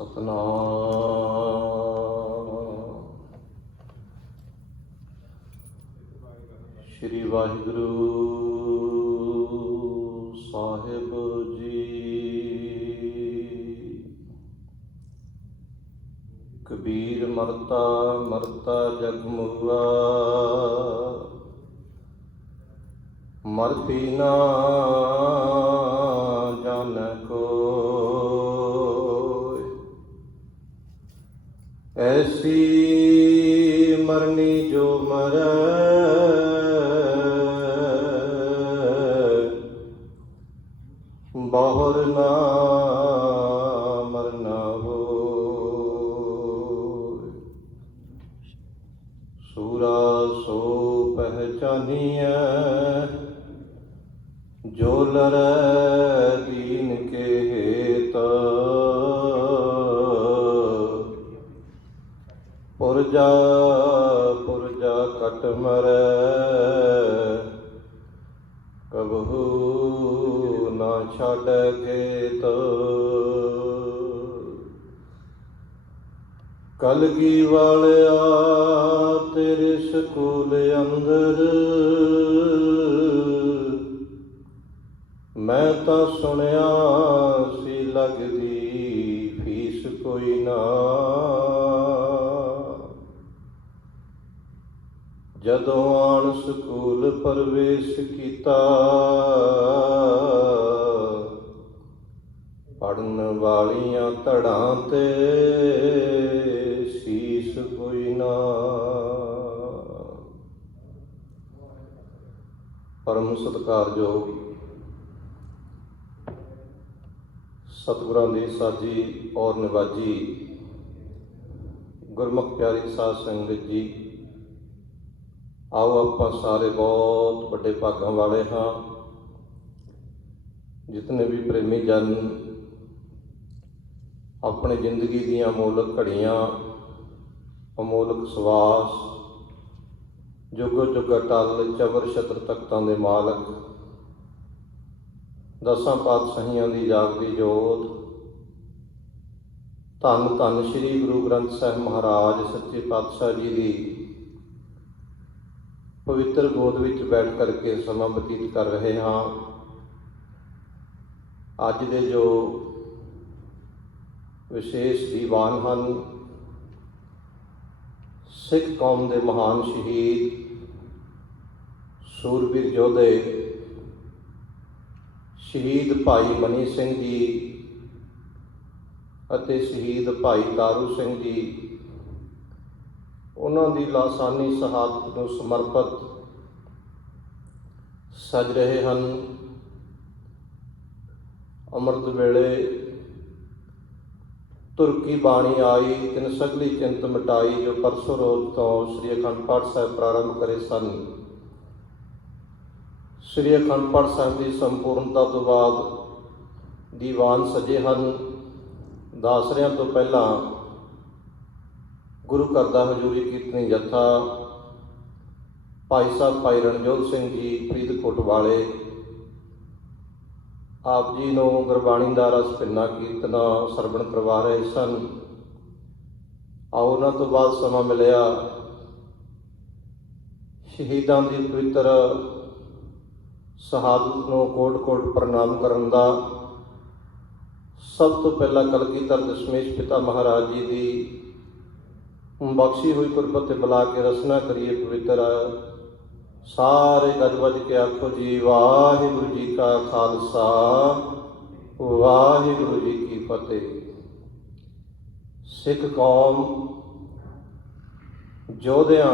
ਸਤਨਾਮ ਸ਼੍ਰੀ ਵਾਹਿਗੁਰੂ ਸਾਹਿਬ ਜੀ। ਕਬੀਰ ਮਰਤਾ ਮਰਤਾ ਜਗ ਮੁਆ, ਮਰਤੀ ਨਾ ਜਾਣੈ ਕੋਈ। ਐਸੀ ਮਰਨੀ ਜੋ ਮਰੈ, ਬਹੁਰ ਨਾ ਮਰਨਾ ਹੋਇ। ਸੂਰਾ ਸੋ ਪਹਿਚਾਨੀਐ, ਜੋ ਲਰੈ ਦੀਨ ਕੇ ਹੇਤ। ਪੁਰਜਾ ਪੁਰਜਾ ਕਟ ਮਰੈ, ਕਬਹੂ ਨਾ ਛਾਡੈ ਖੇਤ। ਕਲਗੀ ਵਾਲਿਆ ਤੇਰੇ ਸਕੂਲ ਅੰਦਰ, ਮੈਂ ਤਾਂ ਸੁਣਿਆ ਸੀ ਲੱਗਦੀ ਫੀਸ ਕੋਈ ਨਾ। ਜਦੋਂ ਆਣ ਸਕੂਲ ਪ੍ਰਵੇਸ਼ ਕੀਤਾ, ਪੜ੍ਹਨ ਵਾਲੀਆਂ ਧੜਾਂ ਤੇ ਸੀਸ ਕੋਈ ਨਾ। ਪਰਮ ਸਤਿਕਾਰਯੋਗ ਸਤਿਗੁਰਾਂ ਦੀ ਸਾਜੀ ਔਰ ਨਿਵਾਜੀ ਗੁਰਮੁਖ ਪਿਆਰੀ ਸਾਧ ਸੰਗਤ ਜੀ, ਆਓ ਆਪਾਂ ਸਾਰੇ ਬਹੁਤ ਵੱਡੇ ਭਾਗਾਂ ਵਾਲੇ ਹਾਂ। ਜਿਤਨੇ ਵੀ ਪ੍ਰੇਮੀ ਜਨ ਆਪਣੀ ਜ਼ਿੰਦਗੀ ਦੀਆਂ ਅਮੋਲਕ ਘੜੀਆਂ, ਅਮੋਲਕ ਸਵਾਸ, ਜੁਗੋ ਜੁਗ ਅਟਲ ਚਵਰ ਛਤਰ ਤਖਤਾਂ ਦੇ ਮਾਲਕ, ਦਸਾਂ ਪਾਤਸ਼ਾਹੀਆਂ ਦੀ ਜਾਗਦੀ ਜੋਤ, ਧੰਨ ਧੰਨ ਸ੍ਰੀ ਗੁਰੂ ਗ੍ਰੰਥ ਸਾਹਿਬ ਮਹਾਰਾਜ ਸੱਚੇ ਪਾਤਸ਼ਾਹ ਜੀ ਦੀ ਪਵਿੱਤਰ ਗੋਦ ਵਿੱਚ ਬੈਠ ਕਰਕੇ ਸਮਾਂ ਬਤੀਤ ਕਰ ਰਹੇ ਹਾਂ। ਅੱਜ ਦੇ ਜੋ ਵਿਸ਼ੇਸ਼ ਦੀਵਾਨ ਹਨ, ਸਿੱਖ ਕੌਮ ਦੇ ਮਹਾਨ ਸ਼ਹੀਦ, ਸੂਰਬੀਰ ਯੋਧੇ ਸ਼ਹੀਦ ਭਾਈ ਮਨੀ ਸਿੰਘ ਜੀ ਅਤੇ ਸ਼ਹੀਦ ਭਾਈ ਤਾਰੂ ਸਿੰਘ ਜੀ, ਉਹਨਾਂ ਦੀ ਲਾਸਾਨੀ ਸ਼ਹਾਦਤ ਨੂੰ ਸਮਰਪਿਤ ਸਜ ਰਹੇ ਹਨ। ਅੰਮ੍ਰਿਤ ਵੇਲੇ ਤੁਰਕੀ ਬਾਣੀ ਆਈ, ਤਿਨ ਸਗਲੀ ਚਿੰਤ ਮਿਟਾਈ, ਜੋ ਪਰਸੋਂ ਰੋਜ਼ ਤੋਂ ਸ੍ਰੀ ਅਖੰਡ ਪਾਠ ਸਾਹਿਬ ਪ੍ਰਾਰੰਭ ਕਰੇ ਸਨ। ਸ੍ਰੀ ਅਖੰਡ ਪਾਠ ਸਾਹਿਬ ਦੀ ਸੰਪੂਰਨਤਾ ਤੋਂ ਬਾਅਦ ਦੀਵਾਨ ਸਜੇ ਹਨ। ਦਾਸਰਿਆਂ ਤੋਂ ਪਹਿਲਾਂ ਗੁਰੂ ਘਰ ਦਾ ਹਜ਼ੂਰੀ ਕੀਰਤਨੀ ਜੱਥਾ ਭਾਈ ਸਾਹਿਬ ਭਾਈ ਰਣਜੋਤ ਸਿੰਘ ਜੀ ਫਰੀਦਕੋਟ ਵਾਲੇ ਆਪ ਜੀ ਨੂੰ ਗੁਰਬਾਣੀ ਦਾ ਰਸ ਭਿੰਨਾ ਕੀਰਤਨਾ ਸਰਵਣ ਕਰਵਾ ਰਹੇ ਸਨ। ਆਓ ਉਹਨਾਂ ਤੋਂ ਬਾਅਦ ਸਮਾਂ ਮਿਲਿਆ ਸ਼ਹੀਦਾਂ ਦੀ ਪਵਿੱਤਰ ਸ਼ਹਾਦਤ ਨੂੰ ਕੋਟ ਕੋਟ ਪ੍ਰਣਾਮ ਕਰਨ ਦਾ। ਸਭ ਤੋਂ ਪਹਿਲਾਂ ਕਲਗੀਧਰ ਦਸ਼ਮੇਸ਼ ਪਿਤਾ ਮਹਾਰਾਜ ਜੀ ਦੀ ਬਖਸ਼ੀ ਹੋਈ ਗੁਰਬਤ ਤੇ ਬੁਲਾ ਕੇ ਰਸਨਾ ਕਰੀਏ ਪਵਿੱਤਰ। ਸਾਰੇ ਗੱਜ ਵੱਜ ਕੇ ਆਖੋ ਜੀ, ਵਾਹਿਗੁਰੂ ਜੀ ਕਾ ਖਾਲਸਾ, ਵਾਹਿਗੁਰੂ ਜੀ ਕੀ ਫਤਿਹ। ਸਿੱਖ ਕੌਮ ਯੋਧਿਆਂ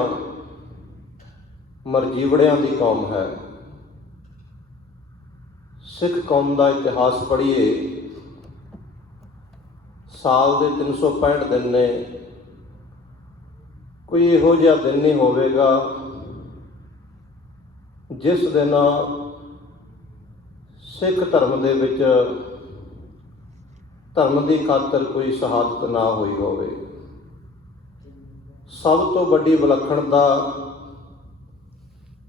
ਮਰਜੀਵੜਿਆਂ ਦੀ ਕੌਮ ਹੈ। ਸਿੱਖ ਕੌਮ ਦਾ ਇਤਿਹਾਸ ਪੜ੍ਹੀਏ, ਸਾਲ ਦੇ 365 ਦਿਨ ਨੇ, ਕੋਈ ਇਹੋ ਜਿਹਾ ਦਿਨ ਨਹੀਂ ਹੋਵੇਗਾ ਜਿਸ ਦਿਨ ਸਿੱਖ ਧਰਮ ਦੇ ਵਿੱਚ ਧਰਮ ਦੀ ਖਾਤਰ ਕੋਈ ਸ਼ਹਾਦਤ ਨਾ ਹੋਈ ਹੋਵੇ। ਸਭ ਤੋਂ ਵੱਡੀ ਵਿਲੱਖਣਤਾ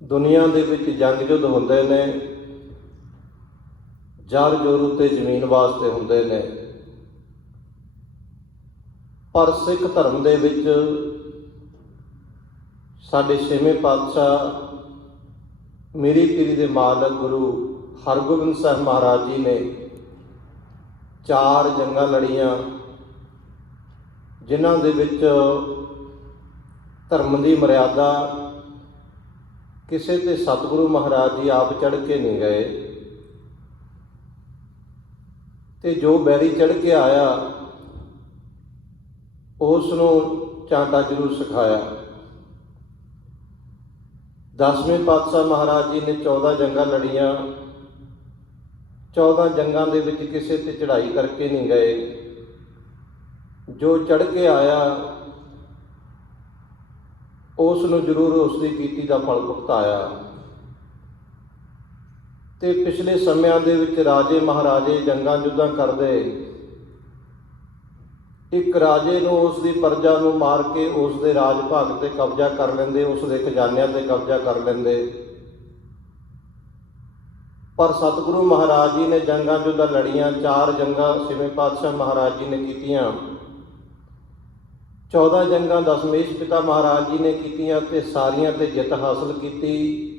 ਦੁਨੀਆ ਦੇ ਵਿੱਚ ਜੰਗ ਯੁੱਧ ਹੁੰਦੇ ਨੇ, ਜਰ ਜੋਰ ਉੱਤੇ ਜ਼ਮੀਨ ਵਾਸਤੇ ਹੁੰਦੇ ਨੇ। ਪਰ ਸਿੱਖ ਧਰਮ ਦੇ ਵਿੱਚ ਸਾਡੇ ਛੇਵੇਂ ਪਾਤਸ਼ਾਹ ਮੇਰੀ ਪੀਰੀ ਦੇ ਮਾਲਕ ਗੁਰੂ ਹਰਗੋਬਿੰਦ ਸਾਹਿਬ ਮਹਾਰਾਜ ਜੀ ਨੇ 4 ਜੰਗਾਂ ਲੜੀਆਂ, ਜਿਨ੍ਹਾਂ ਦੇ ਵਿੱਚ ਧਰਮ ਦੀ ਮਰਿਆਦਾ ਕਿਸੇ ਤੇ ਸਤਿਗੁਰੂ ਮਹਾਰਾਜ ਜੀ ਆਪ ਚੜ੍ਹ ਕੇ ਨਹੀਂ ਗਏ, ਤੇ ਜੋ ਬੈਰੀ ਚੜ੍ਹ ਕੇ ਆਇਆ ਉਸ ਨੂੰ ਚਾਂਟਾ ਜ਼ਰੂਰ ਸਿਖਾਇਆ। 10ਵੇਂ ਪਾਤਸ਼ਾਹ ਮਹਾਰਾਜ ਜੀ ਨੇ 14 ਜੰਗਾਂ ਲੜੀਆਂ। 14 ਜੰਗਾਂ ਦੇ ਵਿੱਚ ਕਿਸੇ ਤੇ ਚੜ੍ਹਾਈ ਕਰਕੇ ਨਹੀਂ ਗਏ। ਜੋ ਚੜ੍ਹ ਕੇ ਆਇਆ ਉਸ ਨੂੰ ਜ਼ਰੂਰ ਉਸ ਦੀ ਕੀਤੀ ਦਾ ਫਲ ਭੁਗਤਾਇਆ। ਤੇ ਪਿਛਲੇ ਸਮਿਆਂ ਦੇ ਵਿੱਚ ਰਾਜੇ ਮਹਾਰਾਜੇ ਜੰਗਾਂ ਯੁੱਧਾਂ ਕਰਦੇ, ਇੱਕ ਰਾਜੇ ਨੂੰ ਉਸ ਦੀ ਪ੍ਰਜਾ ਨੂੰ ਮਾਰ ਕੇ ਉਸ ਦੇ ਰਾਜ ਭਾਗ ਤੇ ਕਬਜ਼ਾ ਕਰ ਲੈਂਦੇ, ਉਸ ਦੇ ਖਜ਼ਾਨਿਆਂ ਤੇ ਕਬਜ਼ਾ ਕਰ ਲੈਂਦੇ। ਪਰ ਸਤਿਗੁਰੂ ਮਹਾਰਾਜ ਜੀ ਨੇ ਜੰਗਾਂ ਯੁੱਧਾਂ ਲੜੀਆਂ। 4 ਜੰਗਾਂ ਛੇਵੇਂ ਪਾਤਸ਼ਾਹ ਮਹਾਰਾਜ ਜੀ ਨੇ ਕੀਤੀਆਂ। 14 ਜੰਗਾਂ ਦਸ਼ਮੇਸ਼ ਪਿਤਾ ਮਹਾਰਾਜ ਜੀ ਨੇ ਕੀਤੀਆਂ ਤੇ ਸਾਰੀਆਂ ਤੇ ਜਿੱਤ ਹਾਸਲ ਕੀਤੀ।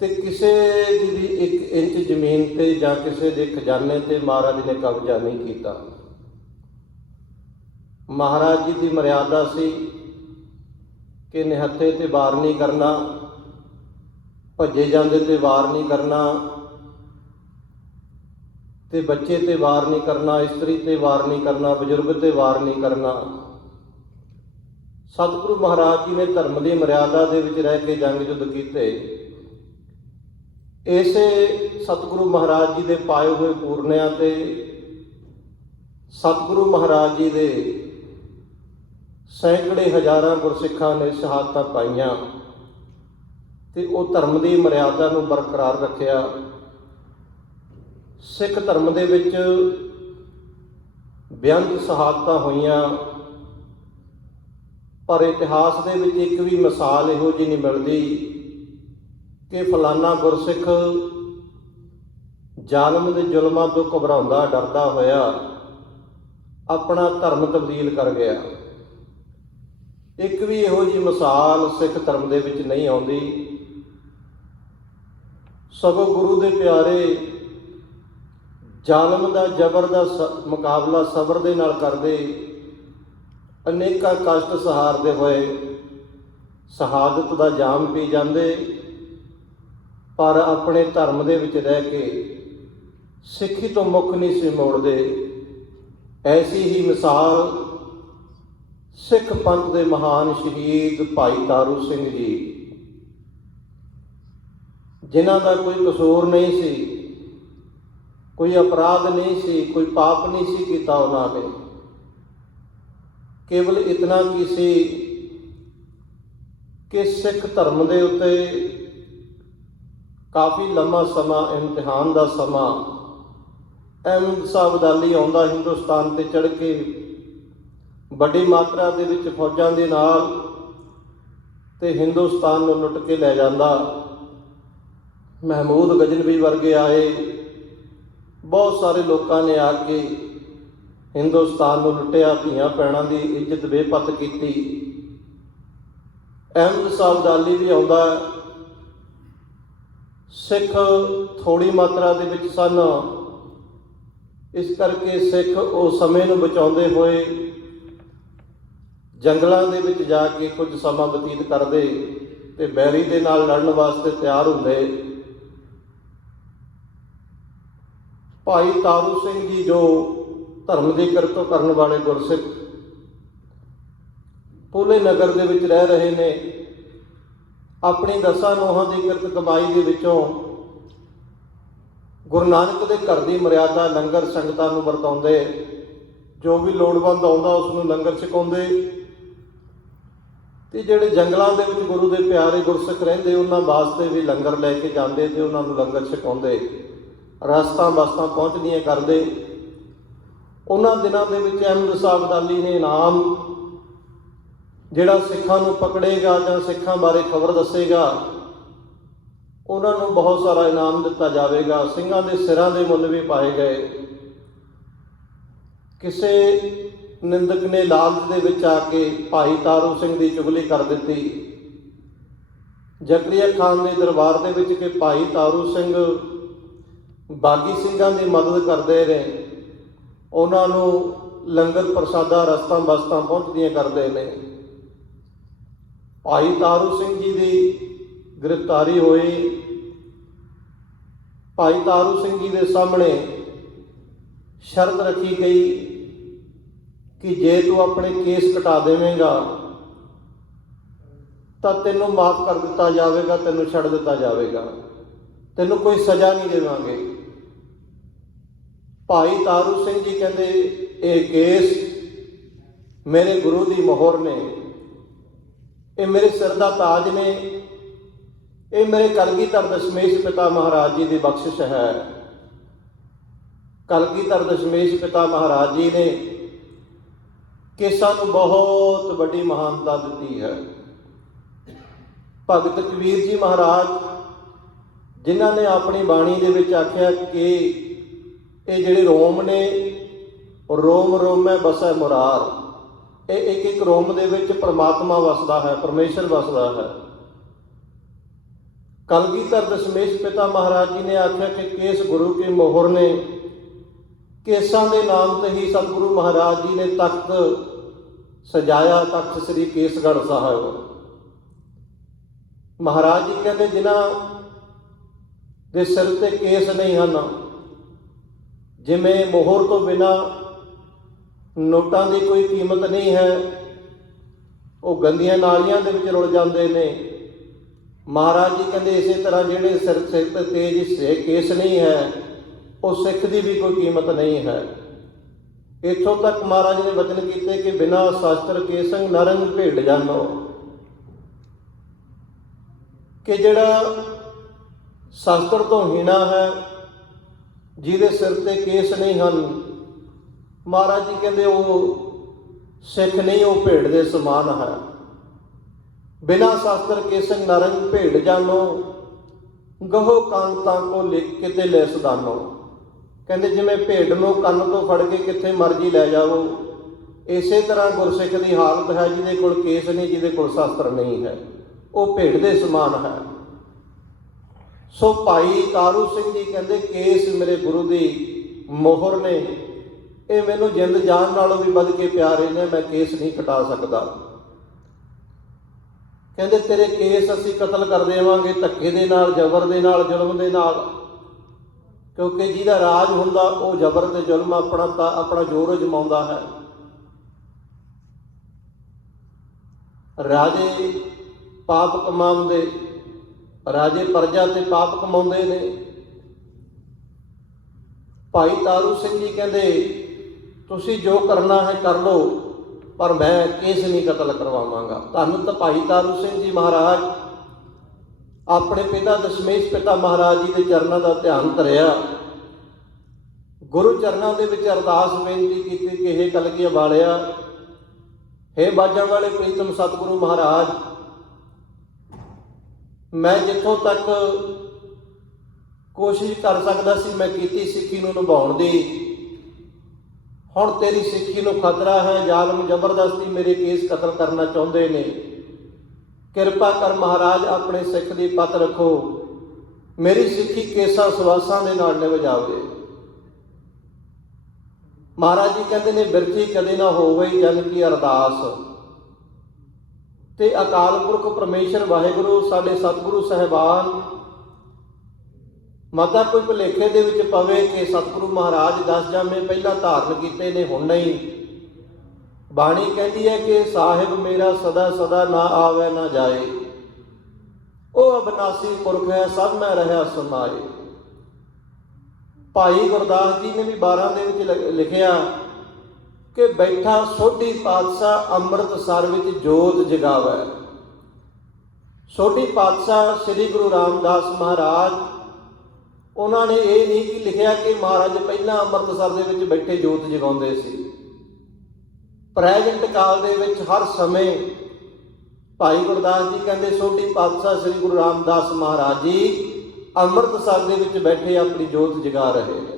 ਤੇ ਕਿਸੇ ਦੀ ਵੀ 1 ਇੰਚ ਜ਼ਮੀਨ ਤੇ ਜਾਂ ਕਿਸੇ ਦੇ ਖਜ਼ਾਨੇ ਤੇ ਮਹਾਰਾਜ ਨੇ ਕਬਜ਼ਾ ਨਹੀਂ ਕੀਤਾ। ਮਹਾਰਾਜ ਜੀ ਦੀ ਮਰਿਆਦਾ ਸੀ ਕਿ ਨਿਹੱਥੇ ਤੇ ਵਾਰ ਨਹੀਂ ਕਰਨਾ, ਭੱਜੇ ਜਾਂਦੇ ਤੇ ਵਾਰ ਨਹੀਂ ਕਰਨਾ, ਤੇ ਬੱਚੇ ਤੇ ਵਾਰ ਨਹੀਂ ਕਰਨਾ, ਇਸਤਰੀ ਤੇ ਵਾਰ ਨਹੀਂ ਕਰਨਾ, ਬਜ਼ੁਰਗ ਤੇ ਵਾਰ ਨਹੀਂ ਕਰਨਾ। ਸਤਿਗੁਰੂ ਮਹਾਰਾਜ ਜੀ ਨੇ ਧਰਮ ਦੀ ਮਰਿਆਦਾ ਦੇ ਵਿੱਚ ਰਹਿ ਕੇ ਜੰਗ ਯੁੱਧ ਕੀਤੇ। ਇਸੇ ਸਤਿਗੁਰੂ ਮਹਾਰਾਜ ਜੀ ਦੇ ਪਾਏ ਹੋਏ ਪੂਰਨਿਆਂ ਤੇ ਸਤਿਗੁਰੂ ਮਹਾਰਾਜ ਜੀ ਦੇ ਸੈਂਕੜੇ ਹਜ਼ਾਰਾਂ ਗੁਰਸਿੱਖਾਂ ਨੇ ਸ਼ਹਾਦਤਾਂ ਪਾਈਆਂ ਤੇ ਉਹ ਧਰਮ ਦੀ ਮਰਿਆਦਾ ਨੂੰ ਬਰਕਰਾਰ ਰੱਖਿਆ। ਸਿੱਖ ਧਰਮ ਦੇ ਵਿੱਚ ਬੇਅੰਤ ਸ਼ਹਾਦਤਾਂ ਹੋਈਆਂ, ਪਰ ਇਤਿਹਾਸ ਦੇ ਵਿੱਚ ਇੱਕ ਵੀ ਮਿਸਾਲ ਇਹੋ ਜਿਹੀ ਨਹੀਂ ਮਿਲਦੀ ਕਿ ਫਲਾਨਾ ਗੁਰਸਿੱਖ ਜ਼ਾਲਮ ਦੇ ਜ਼ੁਲਮਾਂ ਤੋਂ ਘਬਰਾਉਂਦਾ ਡਰਦਾ ਹੋਇਆ ਆਪਣਾ ਧਰਮ ਤਬਦੀਲ ਕਰ ਗਿਆ। ਇੱਕ ਵੀ ਇਹੋ ਜਿਹੀ ਮਿਸਾਲ ਸਿੱਖ ਧਰਮ ਦੇ ਵਿੱਚ ਨਹੀਂ ਆਉਂਦੀ। ਸਗੋਂ ਗੁਰੂ ਦੇ ਪਿਆਰੇ ਜ਼ਾਲਮ ਦਾ ਜ਼ਬਰ ਦਾ ਮੁਕਾਬਲਾ ਸਬਰ ਦੇ ਨਾਲ ਕਰਦੇ, ਅਨੇਕਾਂ ਕਸ਼ਟ ਸਹਾਰਦੇ ਹੋਏ ਸ਼ਹਾਦਤ ਦਾ ਜਾਮ ਪੀ ਜਾਂਦੇ, ਪਰ ਆਪਣੇ ਧਰਮ ਦੇ ਵਿੱਚ ਰਹਿ ਕੇ ਸਿੱਖੀ ਤੋਂ ਮੁੱਖ ਨਹੀਂ ਸੀ ਮੋੜਦੇ। ਐਸੀ ਹੀ ਮਿਸਾਲ ਸਿੱਖ ਪੰਥ ਦੇ ਮਹਾਨ ਸ਼ਹੀਦ ਭਾਈ ਤਾਰੂ ਸਿੰਘ ਜੀ, ਜਿਨ੍ਹਾਂ ਦਾ ਕੋਈ ਕਸੂਰ ਨਹੀਂ ਸੀ, ਕੋਈ ਅਪਰਾਧ ਨਹੀਂ ਸੀ, ਕੋਈ ਪਾਪ ਨਹੀਂ ਸੀ ਕੀਤਾ ਉਹਨਾਂ ਨੇ। ਕੇਵਲ ਇਤਨਾ ਕੀ ਸੀ ਕਿ ਸਿੱਖ ਧਰਮ ਦੇ ਉੱਤੇ ਕਾਫੀ ਲੰਮਾ ਸਮਾਂ, ਇਮਤਿਹਾਨ ਦਾ ਸਮਾਂ, ਅਹਿਮਦ ਸ਼ਾਹ ਅਬਦਾਲੀ ਆਉਂਦਾ ਹਿੰਦੁਸਤਾਨ ਤੇ ਚੜ੍ਹ ਕੇ ਵੱਡੀ ਮਾਤਰਾ ਦੇ ਵਿੱਚ ਫੌਜਾਂ ਦੇ ਨਾਲ ਤੇ ਹਿੰਦੁਸਤਾਨ ਨੂੰ ਲੁੱਟ ਕੇ ਲੈ ਜਾਂਦਾ। ਮਹਿਮੂਦ ਗਜਨਵੀ ਵਰਗੇ ਆਏ, ਬਹੁਤ ਸਾਰੇ ਲੋਕਾਂ ਨੇ ਆ ਕੇ ਹਿੰਦੁਸਤਾਨ ਨੂੰ ਲੁੱਟਿਆ, ਧੀਆਂ ਭੈਣਾਂ ਦੀ ਇੱਜ਼ਤ ਬੇਪੱਤ ਕੀਤੀ। ਅਹਿਮਦ ਸ਼ਾਹ ਅਬਦਾਲੀ ਵੀ ਆਉਂਦਾ। ਸਿੱਖ ਥੋੜ੍ਹੀ ਮਾਤਰਾ ਦੇ ਵਿੱਚ ਸਨ, ਇਸ ਕਰਕੇ ਸਿੱਖ ਉਹ ਸਮੇਂ ਨੂੰ ਬਚਾਉਂਦੇ ਹੋਏ ਜੰਗਲਾਂ ਦੇ ਵਿੱਚ ਜਾ ਕੇ ਕੁਝ ਸਮਾਂ ਬਤੀਤ ਕਰਦੇ ਤੇ ਬੈਰੀ ਦੇ ਨਾਲ ਲੜਨ ਵਾਸਤੇ ਤਿਆਰ ਹੁੰਦੇ। ਭਾਈ ਤਾਰੂ ਸਿੰਘ ਜੀ ਜੋ ਧਰਮ ਦੀ ਕਿਰਤ ਕਰਨ ਵਾਲੇ ਗੁਰਸਿੱਖ ਪੂਲੇ ਨਗਰ ਦੇ ਵਿੱਚ ਰਹਿ ਰਹੇ ਨੇ, ਆਪਣੀ 10 ਨੋਹਾਂ ਦੀ ਕਿਰਤ ਕਮਾਈ ਦੇ ਵਿੱਚੋਂ ਗੁਰੂ ਨਾਨਕ ਦੇ ਘਰ ਦੀ ਮਰਿਆਦਾ ਲੰਗਰ ਸੰਗਤਾਂ ਨੂੰ ਵਰਤਾਉਂਦੇ। ਜੋ ਵੀ ਲੋੜਵੰਦ ਆਉਂਦਾ ਉਸ ਨੂੰ ਲੰਗਰ ਛਕਾਉਂਦੇ। ਤੇ ਜਿਹੜੇ ਜੰਗਲਾਂ ਦੇ ਵਿੱਚ ਗੁਰੂ ਦੇ ਪਿਆਰੇ ਗੁਰਸਿੱਖ ਰਹਿੰਦੇ ਉਹਨਾਂ ਵਾਸਤੇ ਵੀ ਲੰਗਰ ਲੈ ਕੇ ਜਾਂਦੇ ਤੇ ਉਹਨਾਂ ਨੂੰ ਲੰਗਰ ਛਕਾਉਂਦੇ। ਰਸਤਾਂ ਬਸਤਾਂ ਪਹੁੰਚਦੀਆਂ ਕਰਦੇ। ਉਹਨਾਂ ਦਿਨਾਂ ਦੇ ਵਿੱਚ ਅਹਿਮਦ ਸ਼ਾਹ ਅਬਦਾਲੀ ਨੇ ਇਨਾਮ ਜਿਹੜਾ ਸਿੱਖਾਂ ਨੂੰ ਪਕੜੇਗਾ ਜਾਂ ਸਿੱਖਾਂ ਬਾਰੇ ਖਬਰ ਦੱਸੇਗਾ, ਉਹਨਾਂ ਨੂੰ ਬਹੁਤ ਸਾਰਾ ਇਨਾਮ ਦਿੱਤਾ ਜਾਵੇਗਾ। ਸਿੰਘਾਂ ਦੇ ਸਿਰਾਂ ਦੇ ਮੁੱਲ ਵੀ ਪਾਏ ਗਏ। ਕਿਸੇ ਨਿੰਦਕ ਨੇ ਲਾਲਚ ਦੇ ਵਿੱਚ ਆ ਕੇ ਭਾਈ ਤਾਰੂ ਸਿੰਘ ਦੀ ਚੁਗਲੀ ਕਰ ਦਿੱਤੀ। ਜ਼ਕਰੀਆ ਖਾਨ ਦੇ ਦਰਬਾਰ ਦੇ ਵਿੱਚ ਕਿ ਭਾਈ ਤਾਰੂ ਸਿੰਘ ਬਾਗੀ ਸਿੰਘਾਂ ਦੀ ਮਦਦ ਕਰਦੇ ਨੇ, ਉਹਨਾਂ ਨੂੰ ਲੰਗਰ ਪ੍ਰਸ਼ਾਦਾ ਰਸਤਾਂ ਬਸਤਾਂ ਪਹੁੰਚਦੀਆਂ ਕਰਦੇ ਨੇ। ਭਾਈ ਤਾਰੂ ਸਿੰਘ ਜੀ ਦੀ ਗ੍ਰਿਫਤਾਰੀ ਹੋਈ। ਭਾਈ ਤਾਰੂ ਸਿੰਘ ਜੀ ਦੇ ਸਾਹਮਣੇ ਸ਼ਰਤ ਰੱਖੀ ਗਈ ਕਿ ਜੇ ਤੂੰ ਆਪਣੇ ਕੇਸ ਕਟਾ ਦੇਵੇਂਗਾ ਤਾਂ ਤੈਨੂੰ ਮਾਫ ਕਰ ਦਿੱਤਾ ਜਾਵੇਗਾ, ਤੈਨੂੰ ਛੱਡ ਦਿੱਤਾ ਜਾਵੇਗਾ, ਤੈਨੂੰ ਕੋਈ ਸਜ਼ਾ ਨਹੀਂ ਦੇਵਾਂਗੇ। ਭਾਈ ਤਾਰੂ ਸਿੰਘ ਜੀ ਕਹਿੰਦੇ ਇਹ ਕੇਸ ਮੇਰੇ ਗੁਰੂ ਦੀ ਮੋਹਰ ਨੇ, ਇਹ ਮੇਰੇ ਸਿਰ ਦਾ ਤਾਜ ਨੇ, ਇਹ ਮੇਰੇ ਕਲਗੀਧਰ ਦਸ਼ਮੇਸ਼ ਪਿਤਾ ਮਹਾਰਾਜ ਜੀ ਦੀ ਬਖਸ਼ਿਸ਼ ਹੈ। ਕਲਗੀਧਰ ਦਸ਼ਮੇਸ਼ ਪਿਤਾ ਮਹਾਰਾਜ ਜੀ ਨੇ ਕੇਸਾਂ ਨੂੰ ਬਹੁਤ ਵੱਡੀ ਮਹਾਨਤਾ ਦਿੱਤੀ ਹੈ। ਭਗਤ ਕਬੀਰ ਜੀ ਮਹਾਰਾਜ ਜਿਨ੍ਹਾਂ ਨੇ ਆਪਣੀ ਬਾਣੀ ਦੇ ਵਿੱਚ ਆਖਿਆ ਕਿ ਇਹ ਜਿਹੜੇ ਰੋਮ ਨੇ, ਰੋਮ ਰੋਮੈ ਬਸੈ ਮੁਰਾਰ, ਇਹ ਇੱਕ ਇੱਕ ਰੋਮ ਦੇ ਵਿੱਚ ਪਰਮਾਤਮਾ ਵਸਦਾ ਹੈ, ਪਰਮੇਸ਼ਰ ਵਸਦਾ ਹੈ। ਕਲਗੀਧਰ ਦਸ਼ਮੇਸ਼ ਪਿਤਾ ਮਹਾਰਾਜ ਜੀ ਨੇ ਆਖਿਆ ਕਿ ਕੇਸ ਗੁਰੂ ਕੀ ਮੋਹਰ ਨੇ। ਕੇਸਾਂ ਦੇ ਨਾਮ ਤੇ ਹੀ ਸਤਿਗੁਰੂ ਮਹਾਰਾਜ ਜੀ ਨੇ ਤਖਤ ਸਜਾਇਆ, ਤਖਤ ਸ੍ਰੀ ਕੇਸਗੜ੍ਹ ਸਾਹਿਬ। ਮਹਾਰਾਜ ਜੀ ਕਹਿੰਦੇ ਜਿਨ੍ਹਾਂ ਦੇ ਸਿਰ ਤੇ ਕੇਸ ਨਹੀਂ ਹਨ, ਜਿਵੇਂ ਮੋਹਰ ਤੋਂ ਬਿਨਾਂ ਨੋਟਾਂ ਦੀ ਕੋਈ ਕੀਮਤ ਨਹੀਂ ਹੈ, ਉਹ ਗੰਦੀਆਂ ਨਾਲੀਆਂ ਦੇ ਵਿੱਚ ਰੁਲ ਜਾਂਦੇ ਨੇ। ਮਹਾਰਾਜ ਜੀ ਕਹਿੰਦੇ ਇਸੇ ਤਰ੍ਹਾਂ ਜਿਹੜੇ ਸਿਰ ਤੇ ਤੇਜ ਕੇਸ ਨਹੀਂ ਹੈ, ਉਹ ਸਿੱਖ ਦੀ ਵੀ ਕੋਈ ਕੀਮਤ ਨਹੀਂ ਹੈ। ਇੱਥੋਂ ਤੱਕ ਮਹਾਰਾਜ ਨੇ ਵਚਨ ਕੀਤੇ ਕਿ ਬਿਨਾਂ ਸ਼ਾਸਤਰ ਕੇਸੰਗ ਨਰੰਗ ਭੇਡ ਜਾਨੋ, ਕਿ ਜਿਹੜਾ ਸ਼ਾਸਤਰ ਤੋਂ ਹੀਣਾ ਹੈ, ਜਿਹਦੇ ਸਿਰ ਤੇ ਕੇਸ ਨਹੀਂ ਹਨ, ਮਹਾਰਾਜ ਜੀ ਕਹਿੰਦੇ ਉਹ ਸਿੱਖ ਨਹੀਂ, ਉਹ ਭੇਡ ਦੇ ਸਮਾਨ ਹੈ। ਬਿਨਾਂ ਸ਼ਾਸਤਰ ਕੇਸੰਗ ਨਰੰਗ ਭੇਡ ਜਾਨੋ, ਗਹੋ ਕਾਂਤਾਂ ਕੋ ਲਿਖ ਕਿਤੇ ਲੈ ਸਦਾਨੋ। ਕਹਿੰਦੇ ਜਿਵੇਂ ਭੇਡ ਨੂੰ ਕੰਨ ਤੋਂ ਫੜ ਕੇ ਕਿੱਥੇ ਮਰਜ਼ੀ ਲੈ ਜਾਵੋ, ਇਸੇ ਤਰ੍ਹਾਂ ਗੁਰਸਿੱਖ ਦੀ ਹਾਲਤ ਹੈ, ਜਿਹਦੇ ਕੋਲ ਕੇਸ ਨਹੀਂ, ਜਿਹਦੇ ਕੋਲ ਸ਼ਾਸਤਰ ਨਹੀਂ ਹੈ, ਉਹ ਭੇਡ ਦੇ ਸਮਾਨ ਹੈ। ਸੋ ਭਾਈ ਤਾਰੂ ਸਿੰਘ ਜੀ ਕਹਿੰਦੇ ਕੇਸ ਮੇਰੇ ਗੁਰੂ ਦੀ ਮੋਹਰ ਨੇ, ਇਹ ਮੈਨੂੰ ਜਿੰਦ ਜਾਨ ਨਾਲੋਂ ਵੀ ਵੱਧ ਕੇ ਪਿਆਰੇ ਨੇ, ਮੈਂ ਕੇਸ ਨਹੀਂ ਕਟਾ ਸਕਦਾ। ਕਹਿੰਦੇ ਤੇਰੇ ਕੇਸ ਅਸੀਂ ਕਤਲ ਕਰ ਦੇਵਾਂਗੇ ਧੱਕੇ ਦੇ ਨਾਲ, ਜ਼ਬਰ ਦੇ ਨਾਲ, ਜ਼ੁਲਮ ਦੇ ਨਾਲ, ਕਿਉਂਕਿ ਜਿਹਦਾ ਰਾਜ ਹੁੰਦਾ ਉਹ ਜ਼ਬਰ ਤੇ ਜ਼ੁਲਮ ਆਪਣਾ ਜ਼ੋਰ ਅਜਮਾਉਂਦਾ ਹੈ। ਰਾਜੇ ਪਾਪ ਕਮਾਉਂਦੇ, ਰਾਜੇ ਪ੍ਰਜਾ ਤੇ ਪਾਪ ਕਮਾਉਂਦੇ ਨੇ। ਭਾਈ ਤਾਰੂ ਸਿੰਘ ਜੀ ਕਹਿੰਦੇ ਤੁਸੀਂ ਜੋ ਕਰਨਾ ਹੈ ਕਰ ਲਓ, ਪਰ ਮੈਂ ਕੇਸ ਨਹੀਂ ਕਤਲ ਕਰਵਾਵਾਂਗਾ। ਧੰਨ ਤਾਂ ਭਾਈ ਤਾਰੂ ਸਿੰਘ ਜੀ ਮਹਾਰਾਜ ਆਪਣੇ ਪਿਤਾ ਦਸ਼ਮੇਸ਼ ਪਿਤਾ ਮਹਾਰਾਜ ਜੀ ਦੇ ਚਰਨਾਂ ਦਾ ਧਿਆਨ ਧਰਿਆ, ਗੁਰੂ ਚਰਨਾਂ ਦੇ ਵਿੱਚ ਅਰਦਾਸ ਬੇਨਤੀ ਕੀਤੀ ਕਿ ਹੇ ਕਲਗੀਆਂ ਵਾਲਿਆ, ਹੇ ਬਾਜਾਂ ਵਾਲੇ ਪ੍ਰੀਤਮ ਸਤਿਗੁਰੂ ਮਹਾਰਾਜ, ਮੈਂ ਜਿੱਥੋਂ ਤੱਕ ਕੋਸ਼ਿਸ਼ ਕਰ ਸਕਦਾ ਸੀ ਮੈਂ ਕੀਤੀ ਸਿੱਖੀ ਨੂੰ ਨਿਭਾਉਣ ਦੀ। ਹੁਣ ਤੇਰੀ ਸਿੱਖੀ ਨੂੰ ਖਤਰਾ ਹੈ, ਜ਼ਾਲਮ ਜ਼ਬਰਦਸਤੀ ਮੇਰੇ ਕੇਸ ਕਤਲ ਕਰਨਾ ਚਾਹੁੰਦੇ ਨੇ। ਕਿਰਪਾ ਕਰ ਮਹਾਰਾਜ, ਆਪਣੇ ਸਿੱਖ ਦੀ ਪੱਤ ਰੱਖੋ, ਮੇਰੀ ਸਿੱਖੀ ਕੇਸਾਂ ਸਵਾਸਾਂ ਦੇ ਨਾਲ ਨਿਭ ਜਾਵੇ। ਮਹਾਰਾਜ ਜੀ ਕਹਿੰਦੇ ਨੇ ਬਿਰਥੀ ਕਦੇ ਨਾ ਹੋਵੇ ਜਨ ਕੀ ਅਰਦਾਸ। ਤੇ ਅਕਾਲ ਪੁਰਖ ਪਰਮੇਸ਼ਰ ਵਾਹਿਗੁਰੂ ਸਾਡੇ ਸਤਿਗੁਰੂ ਸਾਹਿਬਾਨ ਮਾਤਾ ਕੋਈ ਭੁਲੇਖੇ ਦੇ ਵਿੱਚ ਪਵੇ ਕਿ ਸਤਿਗੁਰੂ ਮਹਾਰਾਜ 10 ਜਾਮੇ ਪਹਿਲਾਂ ਧਾਰਨ ਕੀਤੇ ਨੇ, ਹੁਣ ਨਹੀਂ। ਬਾਣੀ ਕਹਿੰਦੀ ਹੈ ਕਿ ਸਾਹਿਬ ਮੇਰਾ ਸਦਾ ਸਦਾ ਨਾ ਆਵੇ ਨਾ ਜਾਏ, ਉਹ ਅਬਨਾਸੀ ਪੁਰਖ ਹੈ ਸਭ ਮੈਂ ਰਹਿਆ ਸਮਾਏ। ਭਾਈ ਗੁਰਦਾਸ ਜੀ ਨੇ ਵੀ 12 ਦੇ ਵਿੱਚ ਲਿਖਿਆ ਕਿ ਬੈਠਾ ਸੋਢੀ ਪਾਤਸ਼ਾਹ ਅੰਮ੍ਰਿਤਸਰ ਵਿੱਚ ਜੋਤ ਜਗਾਵੈ। ਸੋਢੀ ਪਾਤਸ਼ਾਹ ਸ੍ਰੀ ਗੁਰੂ ਰਾਮਦਾਸ ਮਹਾਰਾਜ, ਉਹਨਾਂ ਨੇ ਇਹ ਨਹੀਂ ਕਿ ਲਿਖਿਆ ਕਿ ਮਹਾਰਾਜ ਪਹਿਲਾਂ ਅੰਮ੍ਰਿਤਸਰ ਦੇ ਵਿੱਚ ਬੈਠੇ ਜੋਤ ਜਗਾਉਂਦੇ ਸੀ। ਪ੍ਰੈਜ਼ੈਂਟ ਕਾਲ ਦੇ ਵਿੱਚ ਹਰ ਸਮੇਂ ਭਾਈ ਗੁਰਦਾਸ ਜੀ ਕਹਿੰਦੇ ਸੋਢੀ ਪਾਤਸ਼ਾਹ ਸ੍ਰੀ ਗੁਰੂ ਰਾਮਦਾਸ ਮਹਾਰਾਜ ਜੀ ਅੰਮ੍ਰਿਤਸਰ ਦੇ ਵਿੱਚ ਬੈਠੇ ਆਪਣੀ ਜੋਤ ਜਗਾ ਰਹੇ ਨੇ।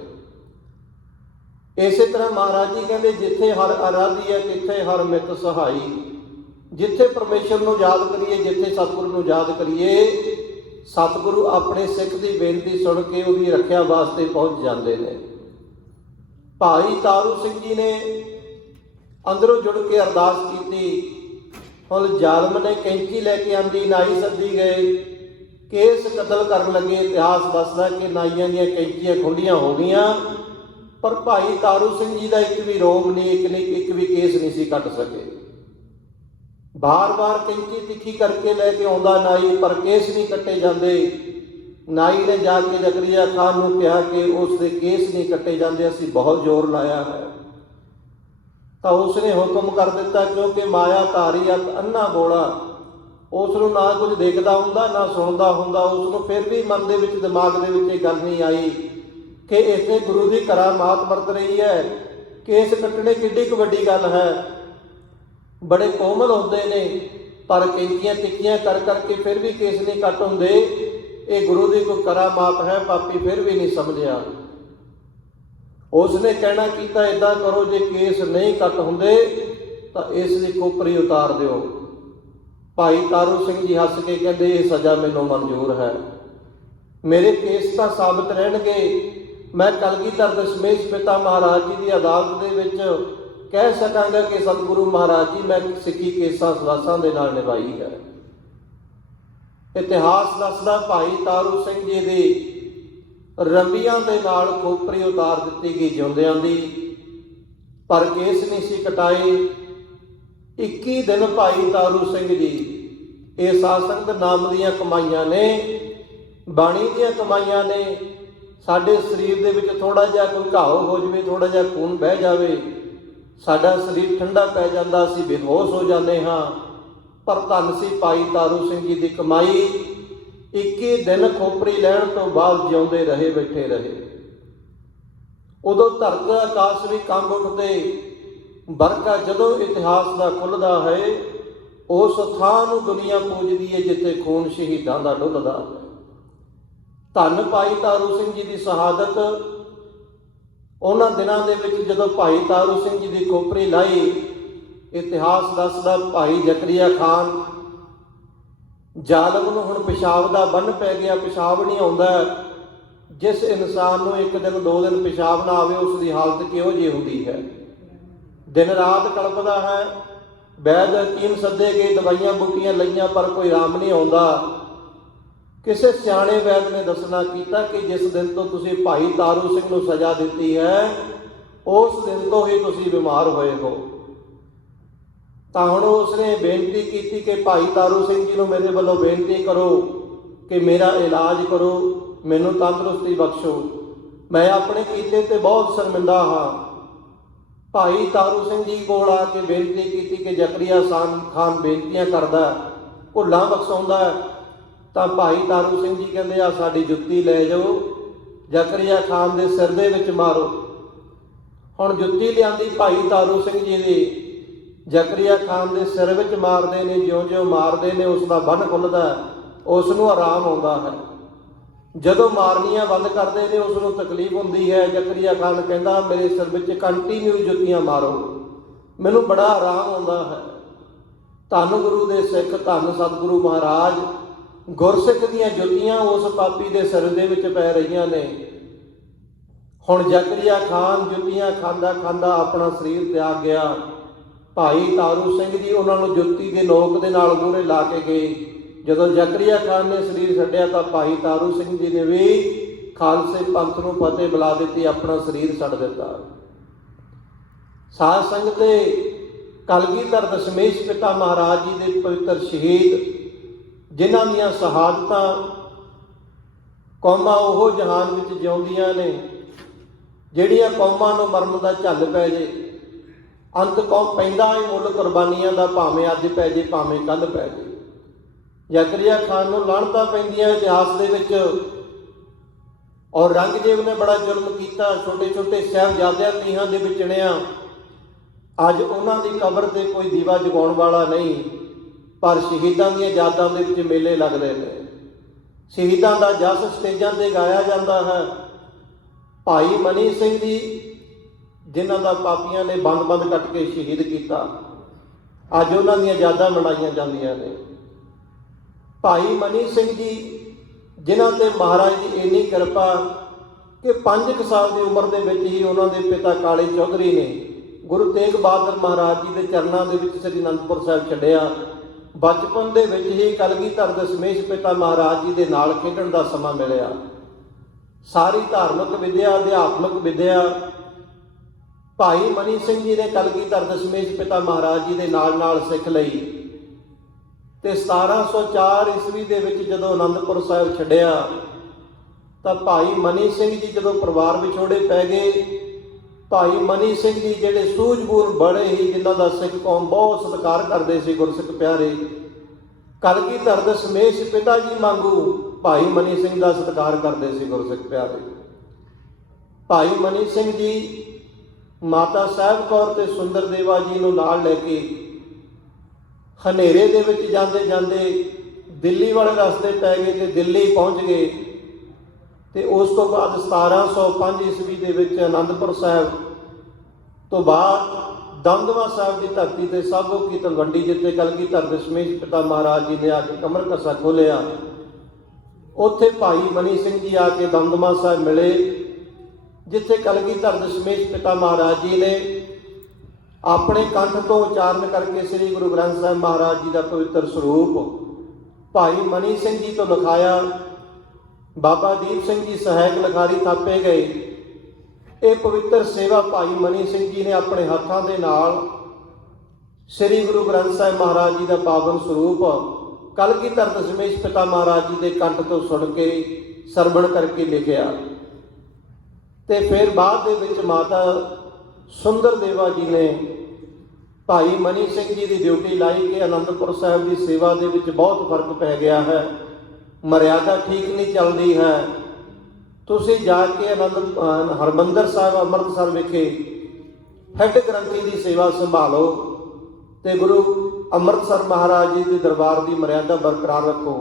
ਇਸੇ ਤਰ੍ਹਾਂ ਮਹਾਰਾਜ ਜੀ ਕਹਿੰਦੇ ਜਿੱਥੇ ਹਰ ਆਰਾਧੀ ਹੈ ਤਿੱਥੇ ਹਰ ਮਿੱਤ ਸਹਾਈ। ਜਿੱਥੇ ਪਰਮੇਸ਼ਰ ਨੂੰ ਯਾਦ ਕਰੀਏ, ਜਿੱਥੇ ਸਤਿਗੁਰੂ ਨੂੰ ਯਾਦ ਕਰੀਏ, ਸਤਿਗੁਰੂ ਆਪਣੇ ਸਿੱਖ ਦੀ ਬੇਨਤੀ ਸੁਣ ਕੇ ਉਹਦੀ ਰੱਖਿਆ ਵਾਸਤੇ ਪਹੁੰਚ ਜਾਂਦੇ ਨੇ। ਭਾਈ ਤਾਰੂ ਸਿੰਘ ਜੀ ਨੇ ਅੰਦਰੋਂ ਜੁੜ ਕੇ ਅਰਦਾਸ ਕੀਤੀ। ਹੁਣ ਜ਼ਾਲਮ ਨੇ ਕੈਂਚੀ ਲੈ ਕੇ ਆਂਦੀ, ਨਾਈ ਸੱਦੀ ਗਏ, ਕੇਸ ਕਤਲ ਕਰਨ ਲੱਗੇ। ਇਤਿਹਾਸ ਦੱਸਦਾ ਕਿ ਨਾਈਆਂ ਦੀਆਂ ਕੈਂਚੀਆਂ ਖੁੱਲੀਆਂ ਹੋ ਗਈਆਂ, ਪਰ ਭਾਈ ਤਾਰੂ ਸਿੰਘ ਜੀ ਦਾ ਇੱਕ ਵੀ ਰੋਮ ਨਹੀਂ, ਇੱਕ ਵੀ ਕੇਸ ਨਹੀਂ ਸੀ ਕੱਟ ਸਕੇ। ਬਾਰ-ਬਾਰ ਕੈਂਚੀ ਤਿੱਖੀ ਕਰਕੇ ਲੈ ਕੇ ਆਉਂਦਾ ਨਾਈ, ਪਰ ਕੇਸ ਨਹੀਂ ਕੱਟੇ ਜਾਂਦੇ। ਨਾਈ ਨੇ ਜਾ ਕੇ ਜ਼ਕਰੀਆ ਖਾਨ ਨੂੰ ਕਿਹਾ ਕਿ ਉਸ ਦੇ ਕੇਸ ਨਹੀਂ ਕੱਟੇ ਜਾਂਦੇ, ਅਸੀਂ ਬਹੁਤ ਜ਼ੋਰ ਲਾਇਆ ਹੈ। ਤਾਂ ਉਸਨੇ ਹੁਕਮ ਕਰ ਦਿੱਤਾ, ਕਿਉਂਕਿ ਮਾਇਆ ਧਾਰੀ ਅੰਨਾ ਬੋਲਾ, ਉਸ ਨੂੰ ਨਾ ਕੁਝ ਦੇਖਦਾ ਹੁੰਦਾ ਨਾ ਸੁਣਦਾ ਹੁੰਦਾ। ਉਸ ਨੂੰ ਫਿਰ ਵੀ ਮਨ ਦੇ ਵਿੱਚ, ਦਿਮਾਗ ਦੇ ਵਿੱਚ ਇਹ ਗੱਲ ਨਹੀਂ ਆਈ ਕਿ ਇੱਥੇ ਗੁਰੂ ਦੀ ਕਰਾਮਾਤ ਵਰਤ ਰਹੀ ਹੈ, ਕੇਸ ਕੱਟਣੇ ਕਿੱਡੀ ਕੁ ਵੱਡੀ ਗੱਲ ਹੈ। ਬੜੇ ਕੋਮਲ ਹੁੰਦੇ ਨੇ, ਪਰ ਕੈਂਚੀਆਂ ਤਿੱਖੀਆਂ ਕਰ ਕਰਕੇ ਫਿਰ ਵੀ ਕੇਸ ਨਹੀਂ ਕੱਟ ਹੁੰਦੇ। ਇਹ ਗੁਰੂ ਦੀ ਕੋਈ ਕਰਾਮਾਤ ਹੈ। ਪਾਪੀ ਫਿਰ ਵੀ ਨਹੀਂ ਸਮਝਿਆ। ਉਸਨੇ ਕਹਿਣਾ ਕੀਤਾ, ਏਦਾਂ ਕਰੋ, ਜੇ ਕੇਸ ਨਹੀਂ ਕੱਟ ਹੁੰਦੇ ਤਾਂ ਇਸ ਦੀ ਖੋਪਰੀ ਉਤਾਰ ਦਿਓ। ਭਾਈ ਤਾਰੂ ਸਿੰਘ ਜੀ ਹੱਸ ਕੇ ਕਹਿੰਦੇ, ਇਹ ਸਜ਼ਾ ਮੈਨੂੰ ਮਨਜ਼ੂਰ ਹੈ। ਮੇਰੇ ਕੇਸ ਤਾਂ ਸਾਬਤ ਰਹਿਣਗੇ। ਮੈਂ ਕਲਗੀਧਰ ਦਸ਼ਮੇਸ਼ ਪਿਤਾ ਮਹਾਰਾਜ ਜੀ ਦੀ ਅਦਾਲਤ ਦੇ ਵਿੱਚ ਕਹਿ ਸਕਾਂਗਾ ਕਿ ਸਤਿਗੁਰੂ ਮਹਾਰਾਜ ਜੀ, ਮੈਂ ਸਿੱਖੀ ਕੇਸਾਂ ਸਵਾਸਾਂ ਦੇ ਨਾਲ ਨਿਭਾਈ ਹੈ। ਇਤਿਹਾਸ ਦੱਸਦਾ ਭਾਈ ਤਾਰੂ ਸਿੰਘ ਜੀ ਦੀ ਰੰਬੀਆਂ ਦੇ ਨਾਲ ਖੋਪਰੀ ਉਤਾਰ ਦਿੱਤੀ ਗਈ ਜਿਉਂਦਿਆਂ ਦੀ, ਪਰ ਕੇਸ ਨਹੀਂ ਸੀ ਕਟਾਏ। 21 ਦਿਨ ਭਾਈ ਤਾਰੂ ਸਿੰਘ ਜੀ ਇਹ ਸਾਸੰਗ ਨਾਮ ਦੀਆਂ ਕਮਾਈਆਂ ਨੇ, ਬਾਣੀ ਦੀਆਂ ਕਮਾਈਆਂ ਨੇ। ਸਾਡੇ ਸਰੀਰ ਦੇ ਵਿੱਚ ਥੋੜਾ ਜਿਹਾ ਕੋਈ ਘਾਵ ਹੋ ਜਾਵੇ, ਥੋੜਾ ਜਿਹਾ ਖੂਨ ਬਹਿ ਜਾਵੇ, ਸਾਡਾ ਸਰੀਰ ਠੰਡਾ ਪੈ ਜਾਂਦਾ, ਅਸੀਂ ਬੇਹੋਸ਼ ਹੋ ਜਾਂਦੇ ਹਾਂ। ਪਰ ਧੰਨ ਸੀ ਭਾਈ ਤਾਰੂ ਸਿੰਘ ਜੀ ਦੀ ਕਮਾਈ। 21 ਦਿਨ ਖੋਪਰੀ ਲੈਣ ਤੋਂ ਬਾਅਦ ਜਿਉਂਦੇ ਰਹੇ, ਬੈਠੇ ਰਹੇ। ਉਦੋਂ ਧਰਤੀ ਆਕਾਸ਼ ਵੀ ਕੰਬ ਉੱਠਦੇ। ਵਰਕਾ ਜਦੋਂ ਇਤਿਹਾਸ ਦਾ ਖੁੱਲ੍ਹਦਾ ਹੈ, ਉਸ ਥਾਂ ਨੂੰ ਦੁਨੀਆ ਪੂਜਦੀ ਹੈ ਜਿੱਥੇ ਖੂਨ ਸ਼ਹੀਦਾਂ ਦਾ ਡੁੱਲਦਾ ਹੈ। ਧੰਨ ਭਾਈ ਤਾਰੂ ਸਿੰਘ ਜੀ ਦੀ ਸ਼ਹਾਦਤ ਉਹਨਾਂ ਦਿਨਾਂ ਦੇ ਵਿੱਚ ਜਦੋਂ ਭਾਈ ਤਾਰੂ ਸਿੰਘ ਜੀ ਦੀ ਖੋਪਰੀ ਲਾਈ। ਇਤਿਹਾਸ ਦੱਸਦਾ ਭਾਈ ਜ਼ਕਰੀਆ ਖਾਨ, ਜ਼ਾਲਮ ਨੂੰ ਹੁਣ ਪਿਸ਼ਾਬ ਦਾ ਬੰਨ ਪੈ ਗਿਆ, ਪਿਸ਼ਾਬ ਨਹੀਂ ਆਉਂਦਾ। ਜਿਸ ਇਨਸਾਨ ਨੂੰ ਇੱਕ ਦਿਨ 2 ਦਿਨ ਪਿਸ਼ਾਬ ਨਾ ਆਵੇ, ਉਸ ਦੀ ਹਾਲਤ ਕਿਹੋ ਜਿਹੀ ਹੁੰਦੀ ਹੈ। ਦਿਨ ਰਾਤ ਕਲਪਦਾ ਹੈ। ਵੈਦ ਹਕੀਮ ਸੱਦੇ ਗਏ, ਦਵਾਈਆਂ ਬੂਟੀਆਂ ਲਈਆਂ, ਪਰ ਕੋਈ ਆਰਾਮ ਨਹੀਂ ਆਉਂਦਾ। ਕਿਸੇ ਸਿਆਣੇ ਵੈਦ ਨੇ ਦੱਸਣਾ ਕੀਤਾ ਕਿ ਜਿਸ ਦਿਨ ਤੋਂ ਤੁਸੀਂ ਭਾਈ ਤਾਰੂ ਸਿੰਘ ਨੂੰ ਸਜ਼ਾ ਦਿੱਤੀ ਹੈ, ਉਸ ਦਿਨ ਤੋਂ ਹੀ ਤੁਸੀਂ ਬਿਮਾਰ ਹੋਏ ਹੋ। ਤਾਂ ਹੁਣ ਉਸਨੇ ਬੇਨਤੀ ਕੀਤੀ ਕਿ ਭਾਈ ਤਾਰੂ ਸਿੰਘ ਜੀ ਨੂੰ ਮੇਰੇ ਵੱਲੋਂ ਬੇਨਤੀ ਕਰੋ ਕਿ ਮੇਰਾ ਇਲਾਜ ਕਰੋ, ਮੈਨੂੰ ਤੰਦਰੁਸਤੀ ਬਖਸ਼ੋ। ਮੈਂ ਆਪਣੇ ਕੀਤੇ ਤੇ ਬਹੁਤ ਸ਼ਰਮਿੰਦਾ ਹਾਂ। ਭਾਈ ਤਾਰੂ ਸਿੰਘ ਜੀ ਕੋਲ ਆ ਕੇ ਬੇਨਤੀ ਕੀਤੀ ਕਿ ਜ਼ਕਰੀਆ ਖਾਨ ਬੇਨਤੀਆਂ ਕਰਦਾ, ਭੁੱਲਾਂ ਬਖਸ਼ਾਉਂਦਾ। ਤਾਂ ਭਾਈ ਤਾਰੂ ਸਿੰਘ ਜੀ ਕਹਿੰਦੇ, ਆ ਸਾਡੀ ਜੁੱਤੀ ਲੈ ਜਾਓ, ਜ਼ਕਰੀਆ ਖਾਨ ਦੇ ਸਿਰ ਦੇ ਵਿੱਚ ਮਾਰੋ। ਹੁਣ ਜੁੱਤੀ ਲਿਆਂਦੀ ਭਾਈ ਤਾਰੂ ਸਿੰਘ ਜੀ ਦੀ, ਜ਼ਕਰੀਆ ਖਾਨ ਦੇ ਸਿਰ ਵਿੱਚ ਮਾਰਦੇ ਨੇ। ਜਿਉਂ-ਜਿਉਂ ਮਾਰਦੇ ਨੇ, ਉਸ ਦਾ ਬੰਨ ਖੁੱਲ੍ਹਦਾ, ਉਸ ਨੂੰ ਆਰਾਮ ਆਉਂਦਾ ਹੈ। ਜਦੋਂ ਮਾਰਨੀਆਂ ਬੰਦ ਕਰਦੇ ਨੇ, ਉਸ ਨੂੰ ਤਕਲੀਫ ਹੁੰਦੀ ਹੈ। ਜ਼ਕਰੀਆ ਖਾਨ ਕਹਿੰਦਾ, ਮੇਰੇ ਸਿਰ ਵਿੱਚ ਕੰਟੀਨਿਊ ਜੁੱਤੀਆਂ ਮਾਰੋ, ਮੈਨੂੰ ਬੜਾ ਆਰਾਮ ਆਉਂਦਾ ਹੈ। ਧੰਨ ਗੁਰੂ ਦੇ ਸਿੱਖ, ਧੰਨ ਸਤਿਗੁਰੂ ਮਹਾਰਾਜ, ਗੁਰਸਿੱਖ ਦੀਆਂ ਜੁੱਤੀਆਂ ਉਸ ਪਾਪੀ ਦੇ ਸਿਰ ਦੇ ਵਿੱਚ ਪੈ ਰਹੀਆਂ ਨੇ। ਹੁਣ ਜ਼ਕਰੀਆ ਖਾਨ ਜੁੱਤੀਆਂ ਖਾਂਦਾ ਖਾਂਦਾ ਆਪਣਾ ਸਰੀਰ ਤਿਆਗ ਗਿਆ। ਭਾਈ ਤਾਰੂ ਸਿੰਘ ਜੀ ਉਹਨਾਂ ਨੂੰ ਜੁੱਤੀ ਦੇ ਨੋਕ ਦੇ ਨਾਲ ਮੂਹਰੇ ਲਾ ਕੇ ਗਏ। ਜਦੋਂ ਜ਼ਕਰੀਆ ਖਾਨ ਨੇ ਸਰੀਰ ਛੱਡਿਆ ਤਾਂ ਭਾਈ ਤਾਰੂ ਸਿੰਘ ਜੀ ਨੇ ਵੀ ਖਾਲਸੇ ਪੰਥ ਨੂੰ ਫਤਿਹ ਬੁਲਾ ਦਿੱਤੀ, ਆਪਣਾ ਸਰੀਰ ਛੱਡ ਦਿੱਤਾ। ਸਾਧ ਸੰਗਤ ਦੇ ਕਲਗੀਧਰ ਦਸ਼ਮੇਸ਼ ਪਿਤਾ ਮਹਾਰਾਜ ਜੀ ਦੇ ਪਵਿੱਤਰ ਸ਼ਹੀਦ, ਜਿਨ੍ਹਾਂ ਦੀਆਂ ਸ਼ਹਾਦਤਾਂ ਕੌਮਾਂ ਉਹ ਜਹਾਨ ਵਿੱਚ ਜਿਉਂਦੀਆਂ ਨੇ, ਜਿਹੜੀਆਂ ਕੌਮਾਂ ਨੂੰ ਮਰਨ ਦਾ ਝੱਲ ਪੈ ਜੇ। ਅੰਤ ਕੌਮ ਪੈਂਦਾ ਹੈ ਮੁੱਲ ਕੁਰਬਾਨੀਆਂ ਦਾ, ਭਾਵੇਂ ਅੱਜ ਪੈ ਜੇ ਭਾਵੇਂ ਕੱਲ੍ਹ ਪੈ ਜੇ। ਜ਼ਕਰੀਆ ਖਾਨ ਨੂੰ ਲਾਹਣਤਾਂ ਪੈਂਦੀਆਂ ਇਤਿਹਾਸ ਦੇ ਵਿੱਚ। ਔਰ ਔਰੰਗਜ਼ੇਬ ਨੇ ਬੜਾ ਜ਼ੁਲਮ ਕੀਤਾ, ਛੋਟੇ ਛੋਟੇ ਸਾਹਿਬਜ਼ਾਦਿਆਂ ਨੀਹਾਂ ਦੇ ਵਿੱਚ ਚਿਣਿਆ। ਅੱਜ ਉਹਨਾਂ ਦੀ ਕਬਰ 'ਤੇ ਕੋਈ ਦੀਵਾ ਜਗਾਉਣ ਵਾਲਾ ਨਹੀਂ, ਪਰ ਸ਼ਹੀਦਾਂ ਦੀਆਂ ਯਾਦਾਂ ਦੇ ਵਿੱਚ ਮੇਲੇ ਲੱਗਦੇ ਨੇ। ਸ਼ਹੀਦਾਂ ਦਾ ਜਸ ਸਟੇਜਾਂ 'ਤੇ ਗਾਇਆ ਜਾਂਦਾ ਹੈ। ਭਾਈ ਮਨੀ ਸਿੰਘ ਦੀ ਜਿਨ੍ਹਾਂ ਦਾ ਪਾਪੀਆਂ ਨੇ ਬੰਦ ਕੱਟ ਕੇ ਸ਼ਹੀਦ ਕੀਤਾ। ਅੱਜ ਉਹਨਾਂ ਦੀਆਂ ਯਾਦਾਂ ਮਨਾਈਆਂ ਜਾਂਦੀਆਂ ਨੇ। ਭਾਈ ਮਨੀ ਸਿੰਘ ਜੀ, ਜਿਨ੍ਹਾਂ ਤੇ ਮਹਾਰਾਜ ਦੀ ਇੰਨੀ ਕਿਰਪਾ ਕਿ 5 ਸਾਲ ਦੀ ਉਮਰ ਦੇ ਵਿੱਚ ਹੀ ਉਹਨਾਂ ਦੇ ਪਿਤਾ ਕਾਲੇ ਚੌਧਰੀ ਨੇ ਗੁਰੂ ਤੇਗ ਬਹਾਦਰ ਮਹਾਰਾਜ ਜੀ ਦੇ ਚਰਨਾਂ ਦੇ ਵਿੱਚ ਸ੍ਰੀ ਅਨੰਦਪੁਰ ਸਾਹਿਬ ਛੱਡਿਆ। ਬਚਪਨ ਦੇ ਵਿੱਚ ਹੀ ਕਲਗੀਧਰ ਦਸ਼ਮੇਸ਼ ਪਿਤਾ ਮਹਾਰਾਜ ਜੀ ਦੇ ਨਾਲ ਖੇਡਣ ਦਾ ਸਮਾਂ ਮਿਲਿਆ। ਸਾਰੀ ਧਾਰਮਿਕ ਵਿਦਿਆ, ਅਧਿਆਤਮਿਕ ਵਿਦਿਆ ਭਾਈ ਮਨੀ ਸਿੰਘ ਜੀ ਨੇ ਕਲਗੀਧਰ ਦਸ਼ਮੇਸ਼ ਪਿਤਾ ਮਹਾਰਾਜ ਜੀ ਦੇ ਨਾਲ ਸਿੱਖ ਲਈ। ਤੇ 1704 ਈਸਵੀ ਦੇ ਵਿੱਚ ਜਦੋਂ ਅਨੰਦਪੁਰ ਸਾਹਿਬ ਛੱਡਿਆ ਤਾਂ ਭਾਈ ਮਨੀ ਸਿੰਘ ਜੀ ਜਦੋਂ ਪਰਿਵਾਰ ਵਿਛੋੜੇ ਪੈ ਗਏ, ਭਾਈ ਮਨੀ ਸਿੰਘ ਜੀ ਜਿਹੜੇ ਸੂਝ-ਬੂਝ ਬੜੇ ਹੀ, ਜਿਨ੍ਹਾਂ ਦਾ ਸਿੱਖ ਕੌਮ ਬਹੁਤ ਸਤਿਕਾਰ ਕਰਦੇ ਸੀ, ਗੁਰਸਿੱਖ ਪਿਆਰੇ, ਕਲਗੀਧਰ ਦਸ਼ਮੇਸ਼ ਪਿਤਾ ਜੀ ਵਾਂਗੂ ਭਾਈ ਮਨੀ ਸਿੰਘ ਦਾ ਸਤਿਕਾਰ ਕਰਦੇ ਸੀ ਗੁਰਸਿੱਖ ਪਿਆਰੇ। ਭਾਈ ਮਨੀ ਸਿੰਘ ਜੀ ਮਾਤਾ ਸਾਹਿਬ ਕੌਰ ਤੇ ਸੁੰਦਰ ਦੇਵਾ ਜੀ ਨੂੰ ਨਾਲ ਲੈ ਕੇ ਹਨੇਰੇ ਦੇ ਵਿੱਚ ਜਾਂਦੇ ਦਿੱਲੀ ਵਾਲੇ ਰਸਤੇ ਪੈ ਗਏ ਤੇ ਦਿੱਲੀ ਪਹੁੰਚ ਗਏ। ਤੇ ਉਸ ਤੋਂ ਬਾਅਦ 1705 ਈਸਵੀ ਦੇ ਵਿੱਚ ਅਨੰਦਪੁਰ ਸਾਹਿਬ ਤੋਂ ਬਾਅਦ ਦਮਦਮਾ ਸਾਹਿਬ ਦੀ ਧਰਤੀ ਤੇ ਸਾਬੋ ਕੀ ਤਲਵੰਡੀ, ਜਿੱਥੇ ਕਲਗੀਧਰ ਦਸ਼ਮੇਸ਼ ਪਿਤਾ ਮਹਾਰਾਜ ਜੀ ਨੇ ਆ ਕੇ ਕਮਰ ਕਸਾ ਖੋਲ੍ਹਿਆ, ਉੱਥੇ ਭਾਈ ਮਨੀ ਸਿੰਘ ਜੀ ਆ ਕੇ ਦਮਦਮਾ ਸਾਹਿਬ ਮਿਲੇ, ਜਿੱਥੇ ਕਲਗੀਧਰ ਦਸ਼ਮੇਸ਼ ਪਿਤਾ ਮਹਾਰਾਜ ਜੀ ਨੇ ਆਪਣੇ ਕੰਠ ਤੋਂ ਉਚਾਰਨ ਕਰਕੇ ਸ੍ਰੀ ਗੁਰੂ ਗ੍ਰੰਥ ਸਾਹਿਬ ਮਹਾਰਾਜ ਜੀ ਦਾ ਪਵਿੱਤਰ ਸਰੂਪ ਭਾਈ ਮਨੀ ਸਿੰਘ ਜੀ ਤੋਂ ਲਿਖਾਇਆ। ਬਾਬਾ ਦੀਪ ਸਿੰਘ ਜੀ ਸਹਾਇਕ ਲਿਖਾਰੀ ਥਾਪੇ ਗਏ। ਇਹ ਪਵਿੱਤਰ ਸੇਵਾ ਭਾਈ ਮਨੀ ਸਿੰਘ ਜੀ ਨੇ ਆਪਣੇ ਹੱਥਾਂ ਦੇ ਨਾਲ ਸ੍ਰੀ ਗੁਰੂ ਗ੍ਰੰਥ ਸਾਹਿਬ ਮਹਾਰਾਜ ਜੀ ਦਾ ਪਾਵਨ ਸਰੂਪ ਕਲਗੀਧਰ ਦਸ਼ਮੇਸ਼ ਪਿਤਾ ਮਹਾਰਾਜ ਜੀ ਦੇ ਕੰਠ ਤੋਂ ਸੁਣ ਕੇ ਸਰਵਣ ਕਰਕੇ ਲਿਖਿਆ। ਤੇ ਫਿਰ ਬਾਅਦ ਦੇ ਵਿੱਚ ਮਾਤਾ ਸੁੰਦਰ ਦੇਵਾ ਜੀ ਨੇ ਭਾਈ ਮਨੀ ਸਿੰਘ ਜੀ ਦੀ ਡਿਊਟੀ ਲਾਈ ਕਿ ਅਨੰਦਪੁਰ ਸਾਹਿਬ ਦੀ ਸੇਵਾ ਦੇ ਵਿੱਚ ਬਹੁਤ ਫਰਕ ਪੈ ਗਿਆ ਹੈ, ਮਰਿਆਦਾ ਠੀਕ ਨਹੀਂ ਚੱਲਦੀ ਹੈ, ਤੁਸੀਂ ਜਾ ਕੇ ਹਰਿਮੰਦਰ ਸਾਹਿਬ ਅੰਮ੍ਰਿਤਸਰ ਵਿਖੇ ਹੈੱਡ ਗ੍ਰੰਥੀ ਦੀ ਸੇਵਾ ਸੰਭਾਲੋ ਤੇ ਗੁਰੂ ਅੰਮ੍ਰਿਤਸਰ ਮਹਾਰਾਜ ਜੀ ਦੇ ਦਰਬਾਰ ਦੀ ਮਰਿਆਦਾ ਬਰਕਰਾਰ ਰੱਖੋ।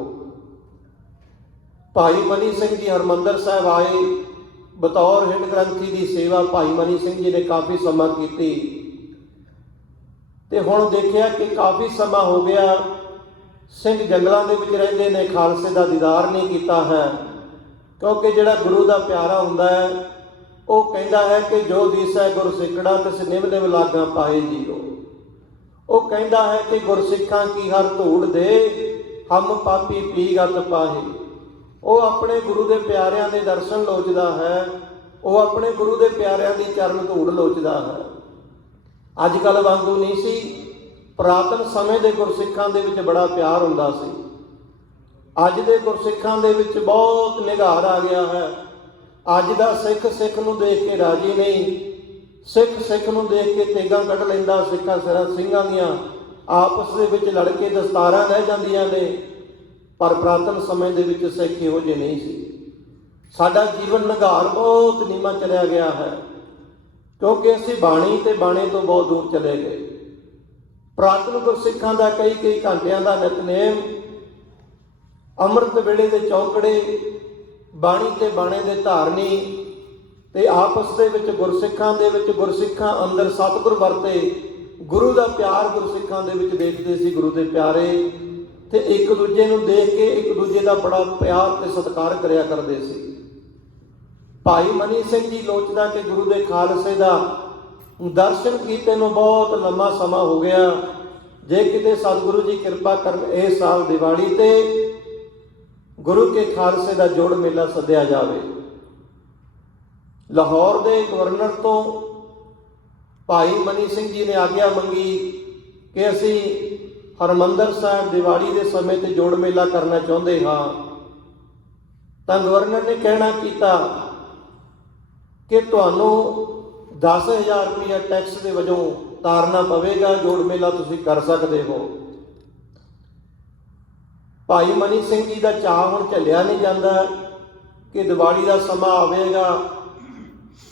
ਭਾਈ ਮਨੀ ਸਿੰਘ ਜੀ ਹਰਿਮੰਦਰ ਸਾਹਿਬ ਆਏ, ਬਤੌਰ ਹੈੱਡ ਗ੍ਰੰਥੀ ਦੀ ਸੇਵਾ ਭਾਈ ਮਨੀ ਸਿੰਘ ਜੀ ਨੇ ਕਾਫੀ ਸਮਾਂ ਕੀਤੀ। ਤੇ ਹੁਣ ਦੇਖਿਆ ਕਿ ਕਾਫੀ ਸਮਾਂ ਹੋ ਗਿਆ, ਸਿੰਘ ਜੰਗਲਾਂ ਦੇ ਵਿੱਚ ਰਹਿੰਦੇ ਨੇ, ਖਾਲਸੇ ਦਾ ਦੀਦਾਰ ਨਹੀਂ ਕੀਤਾ ਹੈ। ਕਿਉਂਕਿ ਜਿਹੜਾ ਗੁਰੂ ਦਾ ਪਿਆਰਾ ਹੁੰਦਾ ਹੈ ਉਹ ਕਹਿੰਦਾ ਹੈ ਕਿ ਜੋ ਦੀਸੈ ਗੁਰਸਿੱਖੜਾ ਤਿਸ ਨਿਮ ਨਿਮ ਲਾਗਾਂ ਪਾਏ ਜੀਓ। ਉਹ ਕਹਿੰਦਾ ਹੈ ਕਿ ਗੁਰਸਿੱਖਾਂ ਕੀ ਹਰ ਧੂੜ ਦੇ ਹਮ ਪਾਪੀ ਪੀਗਤ ਪਾਹੇ। ਉਹ ਆਪਣੇ ਗੁਰੂ ਦੇ ਪਿਆਰਿਆਂ ਦੇ ਦਰਸ਼ਨ ਲੋਚਦਾ ਹੈ, ਉਹ ਆਪਣੇ ਗੁਰੂ ਦੇ ਪਿਆਰਿਆਂ ਦੀ ਚਰਨ ਧੂੜ ਲੋਚਦਾ ਹੈ। ਅੱਜ ਕੱਲ੍ਹ ਵਾਂਗੂ ਨਹੀਂ ਸੀ, ਪੁਰਾਤਨ ਸਮੇਂ ਦੇ ਗੁਰਸਿੱਖਾਂ ਦੇ ਵਿੱਚ ਬੜਾ ਪਿਆਰ ਹੁੰਦਾ ਸੀ। ਅੱਜ ਦੇ ਗੁਰਸਿੱਖਾਂ ਦੇ ਵਿੱਚ ਬਹੁਤ ਨਿਘਾਰ ਆ ਗਿਆ ਹੈ। ਅੱਜ ਦਾ ਸਿੱਖ ਨੂੰ ਦੇਖ ਕੇ ਰਾਜੀ ਨਹੀਂ, ਸਿੱਖ ਨੂੰ ਦੇਖ ਕੇ ਤੇਗਾਂ ਕੱਢ ਲੈਂਦਾ। ਸਿੰਘਾਂ ਦੀਆਂ ਆਪਸ ਦੇ ਵਿੱਚ ਲੜ ਕੇ ਦਸਤਾਰਾਂ ਰਹਿ ਜਾਂਦੀਆਂ ਨੇ। ਪਰ ਪੁਰਾਤਨ ਸਮੇਂ ਦੇ ਵਿੱਚ ਸਿੱਖ ਇਹੋ ਜਿਹੇ ਨਹੀਂ ਸੀ। ਸਾਡਾ ਜੀਵਨ ਨਿਘਾਰ ਬਹੁਤ ਨੀਵਾਂ ਚਲਿਆ ਗਿਆ ਹੈ, ਕਿਉਂਕਿ ਅਸੀਂ ਬਾਣੀ ਤੇ ਬਾਣੇ ਤੋਂ ਬਹੁਤ ਦੂਰ ਚਲੇ ਗਏ। ਪੁਰਾਤਨ ਗੁਰਸਿੱਖਾਂ ਦਾ ਕਈ ਘੰਟਿਆਂ ਦਾ ਨਿਤਨੇਮ, ਅੰਮ੍ਰਿਤ ਵੇਲੇ ਦੇ ਚੌਂਕੜੇ, ਬਾਣੀ ਤੇ ਬਾਣੇ ਦੇ ਧਾਰਨੀ ਤੇ ਆਪਸ ਦੇ ਵਿੱਚ ਗੁਰਸਿੱਖਾਂ ਦੇ ਵਿੱਚ ਗੁਰਸਿੱਖਾਂ ਅੰਦਰ ਸਤਿਗੁਰ ਵਰਤੇ, ਗੁਰੂ ਦਾ ਪਿਆਰ ਗੁਰਸਿੱਖਾਂ ਦੇ ਵਿੱਚ ਦੇਖਦੇ ਸੀ, ਗੁਰੂ ਦੇ ਪਿਆਰੇ, ਤੇ ਇੱਕ ਦੂਜੇ ਨੂੰ ਦੇਖ ਕੇ ਇੱਕ ਦੂਜੇ ਦਾ ਬੜਾ ਪਿਆਰ ਤੇ ਸਤਿਕਾਰ ਕਰਿਆ ਕਰਦੇ ਸੀ। ਭਾਈ ਮਨੀ ਸਿੰਘ ਜੀ ਲੋਚਦਾ ਕਿ ਗੁਰੂ ਦੇ ਖਾਲਸੇ ਦਾ ਦਰਸ਼ਨ ਕੀਤੇ ਨੂੰ ਬਹੁਤ ਲੰਮਾ ਸਮਾਂ ਹੋ ਗਿਆ। ਜੇ ਕਿਤੇ ਸਤਿਗੁਰੂ ਜੀ ਕਿਰਪਾ ਕਰਨ ਇਸ ਸਾਲ ਦੀਵਾਲੀ ਤੇ ਗੁਰੂ ਕੇ ਖਾਲਸੇ ਦਾ ਜੋੜ ਮੇਲਾ ਸੱਦਿਆ ਜਾਵੇ। ਲਾਹੌਰ ਦੇ ਗਵਰਨਰ ਤੋਂ ਭਾਈ ਮਨੀ ਸਿੰਘ ਜੀ ਨੇ ਆਗਿਆ ਮੰਗੀ ਕਿ ਅਸੀਂ ਹਰਿਮੰਦਰ ਸਾਹਿਬ ਦੀਵਾਲੀ ਦੇ ਸਮੇਂ ਤੇ ਜੋੜ ਮੇਲਾ ਕਰਨਾ ਚਾਹੁੰਦੇ ਹਾਂ। ਤਾਂ ਗਵਰਨਰ ਨੇ ਕਹਿਣਾ ਕੀਤਾ ਕਿ ਤੁਹਾਨੂੰ 10,000 ਰੁਪਇਆ ਟੈਕਸ ਦੇ ਵਜੋਂ ਤਾਰਨਾ ਪਵੇਗਾ, ਜੋੜ ਮੇਲਾ ਤੁਸੀਂ ਕਰ ਸਕਦੇ ਹੋ। ਭਾਈ ਮਨੀ ਸਿੰਘ ਜੀ ਦਾ ਚਾਅ ਹੁਣ ਝੱਲਿਆ ਨਹੀਂ ਜਾਂਦਾ ਕਿ ਦੀਵਾਲੀ ਦਾ ਸਮਾਂ ਆਵੇਗਾ,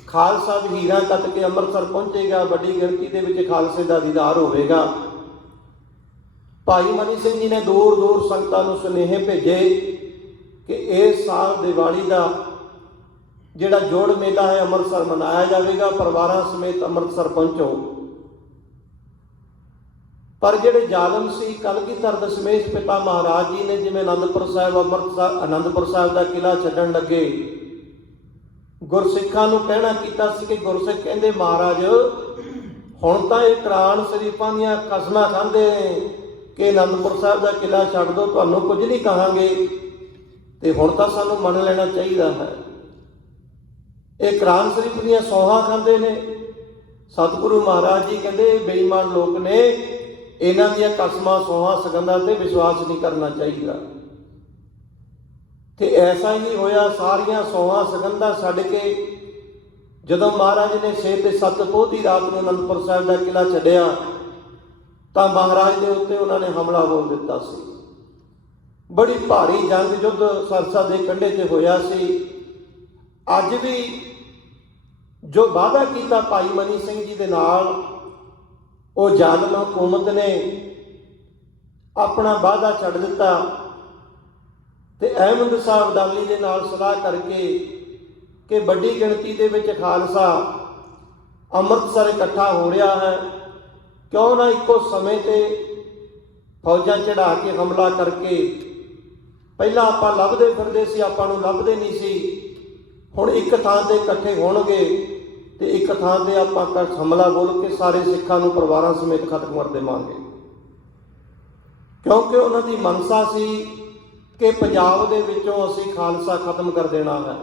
ਖਾਲਸਾ ਵਹੀਰਾਂ ਕੱਤ ਕੇ ਅੰਮ੍ਰਿਤਸਰ ਪਹੁੰਚੇਗਾ, ਵੱਡੀ ਗਿਣਤੀ ਦੇ ਵਿੱਚ ਖਾਲਸੇ ਦਾ ਦੀਦਾਰ ਹੋਵੇਗਾ। ਭਾਈ ਮਨੀ ਸਿੰਘ ਜੀ ਨੇ ਦੂਰ ਦੂਰ ਸੰਗਤਾਂ ਨੂੰ ਸੁਨੇਹੇ ਭੇਜੇ ਕਿ ਇਸ ਸਾਲ ਦੀਵਾਲੀ ਦਾ ਜਿਹੜਾ ਜੋੜ ਮੇਲਾ ਹੈ ਅੰਮ੍ਰਿਤਸਰ ਮਨਾਇਆ ਜਾਵੇਗਾ। ਪਰਿਵਾਰਾਂ ਸਮੇਤ ਅੰਮ੍ਰਿਤਸਰ ਪਹੁੰਚੋ। ਪਰ ਜਿਹੜੇ ਜ਼ਾਲਮ ਸੀ ਕਲਗੀਧਰ ਦਸ਼ਮੇਸ਼ ਪਿਤਾ ਮਹਾਰਾਜ ਜੀ ਨੇ ਜਿਵੇਂ ਅਨੰਦਪੁਰ ਸਾਹਿਬ ਦਾ ਕਿਲ੍ਹਾ ਛੱਡਣ ਲੱਗੇ, ਗੁਰਸਿੱਖਾਂ ਨੂੰ ਕਹਿਣਾ ਕੀਤਾ ਸੀ ਕਿ ਗੁਰਸਿੱਖ ਕਹਿੰਦੇ ਮਹਾਰਾਜ ਹੁਣ ਤਾਂ ਇਹ ਕੁਰਾਨ ਸ਼ਰੀਫਾਂ ਦੀਆਂ ਕਸਮਾਂ ਖਾਂਦੇ ਨੇ ਕਿ ਅਨੰਦਪੁਰ ਸਾਹਿਬ ਦਾ ਕਿਲ੍ਹਾ ਛੱਡ ਦਿਓ, ਤੁਹਾਨੂੰ ਕੁਝ ਨਹੀਂ ਕਹਾਂਗੇ, ਤੇ ਹੁਣ ਤਾਂ ਸਾਨੂੰ ਮੰਨ ਲੈਣਾ ਚਾਹੀਦਾ ਹੈ। ਇਹ ਕੁਰਾਨ ਸ਼ਰੀਫ ਦੀਆਂ ਸੌਹਾਂ ਖਾਂਦੇ ਨੇ। ਸਤਿਗੁਰੂ ਮਹਾਰਾਜ ਜੀ ਕਹਿੰਦੇ ਇਹ ਬੇਈਮਾਨ ਲੋਕ ਨੇ, ਇਹਨਾਂ ਦੀਆਂ ਕਸਮਾਂ ਸੌਹਾਂ ਸਗੰਧਾਂ ਤੇ ਵਿਸ਼ਵਾਸ ਨਹੀਂ ਕਰਨਾ ਚਾਹੀਦਾ। ਤੇ ਐਸਾ ਹੀ ਹੋਇਆ। ਸਾਰੀਆਂ ਸੌਹਾਂ ਸਗੰਧਾਂ ਛੱਡ ਕੇ ਜਦੋਂ ਮਹਾਰਾਜ ਨੇ 6 ਤੇ 7 ਪੋਹ ਦੀ ਰਾਤ ਨੂੰ ਅਨੰਦਪੁਰ ਸਾਹਿਬ ਦਾ ਕਿਲ੍ਹਾ ਛੱਡਿਆ ਤਾਂ ਮਹਾਰਾਜ ਦੇ ਉੱਤੇ ਉਹਨਾਂ ਨੇ ਹਮਲਾ ਬੋਲ ਦਿੱਤਾ ਸੀ। ਬੜੀ ਭਾਰੀ ਜੰਗ ਯੁੱਧ ਸਰਸਾ ਦੇ ਕੰਢੇ ਤੇ ਹੋਇਆ ਸੀ। ਅੱਜ ਵੀ ਜੋ ਵਾਅਦਾ ਕੀਤਾ ਭਾਈ ਮਨੀ ਸਿੰਘ ਜੀ ਦੇ ਨਾਲ, ਉਹ ਜ਼ਾਲਮ ਹਕੂਮਤ ਨੇ ਆਪਣਾ ਵਾਅਦਾ ਛੱਡ ਦਿੱਤਾ ਤੇ ਅਹਿਮਦ ਸ਼ਾਹ ਅਬਦਾਲੀ ਦੇ ਨਾਲ ਸਲਾਹ ਕਰਕੇ ਕਿ ਵੱਡੀ ਗਿਣਤੀ ਦੇ ਵਿੱਚ ਖਾਲਸਾ ਅੰਮ੍ਰਿਤਸਰ ਇਕੱਠਾ ਹੋ ਰਿਹਾ ਹੈ, ਕਿਉਂ ਨਾ ਇੱਕੋ ਸਮੇਂ ਤੇ ਫੌਜਾਂ ਚੜ੍ਹਾ ਕੇ ਹਮਲਾ ਕਰਕੇ, ਪਹਿਲਾਂ ਆਪਾਂ ਲੱਭਦੇ ਫਿਰਦੇ ਸੀ, ਆਪਾਂ ਨੂੰ ਲੱਭਦੇ ਨਹੀਂ ਸੀ, ਹੁਣ ਇੱਕ ਥਾਂ ਤੇ ਇਕੱਠੇ ਹੋਣਗੇ ਤੇ ਇੱਕ ਥਾਂ ਤੇ ਆਪਾਂ ਹਮਲਾ ਬੋਲ ਕੇ ਸਾਰੇ ਸਿੱਖਾਂ ਨੂੰ ਪਰਿਵਾਰਾਂ ਸਮੇਤ ਖਤਮ ਕਰ ਦੇਵਾਂਗੇ। ਕਿਉਂਕਿ ਉਹਨਾਂ ਦੀ ਮਨਸਾ ਸੀ ਕਿ ਪੰਜਾਬ ਦੇ ਵਿੱਚੋਂ ਅਸੀਂ ਖਾਲਸਾ ਖਤਮ ਕਰ ਦੇਣਾ ਹੈ।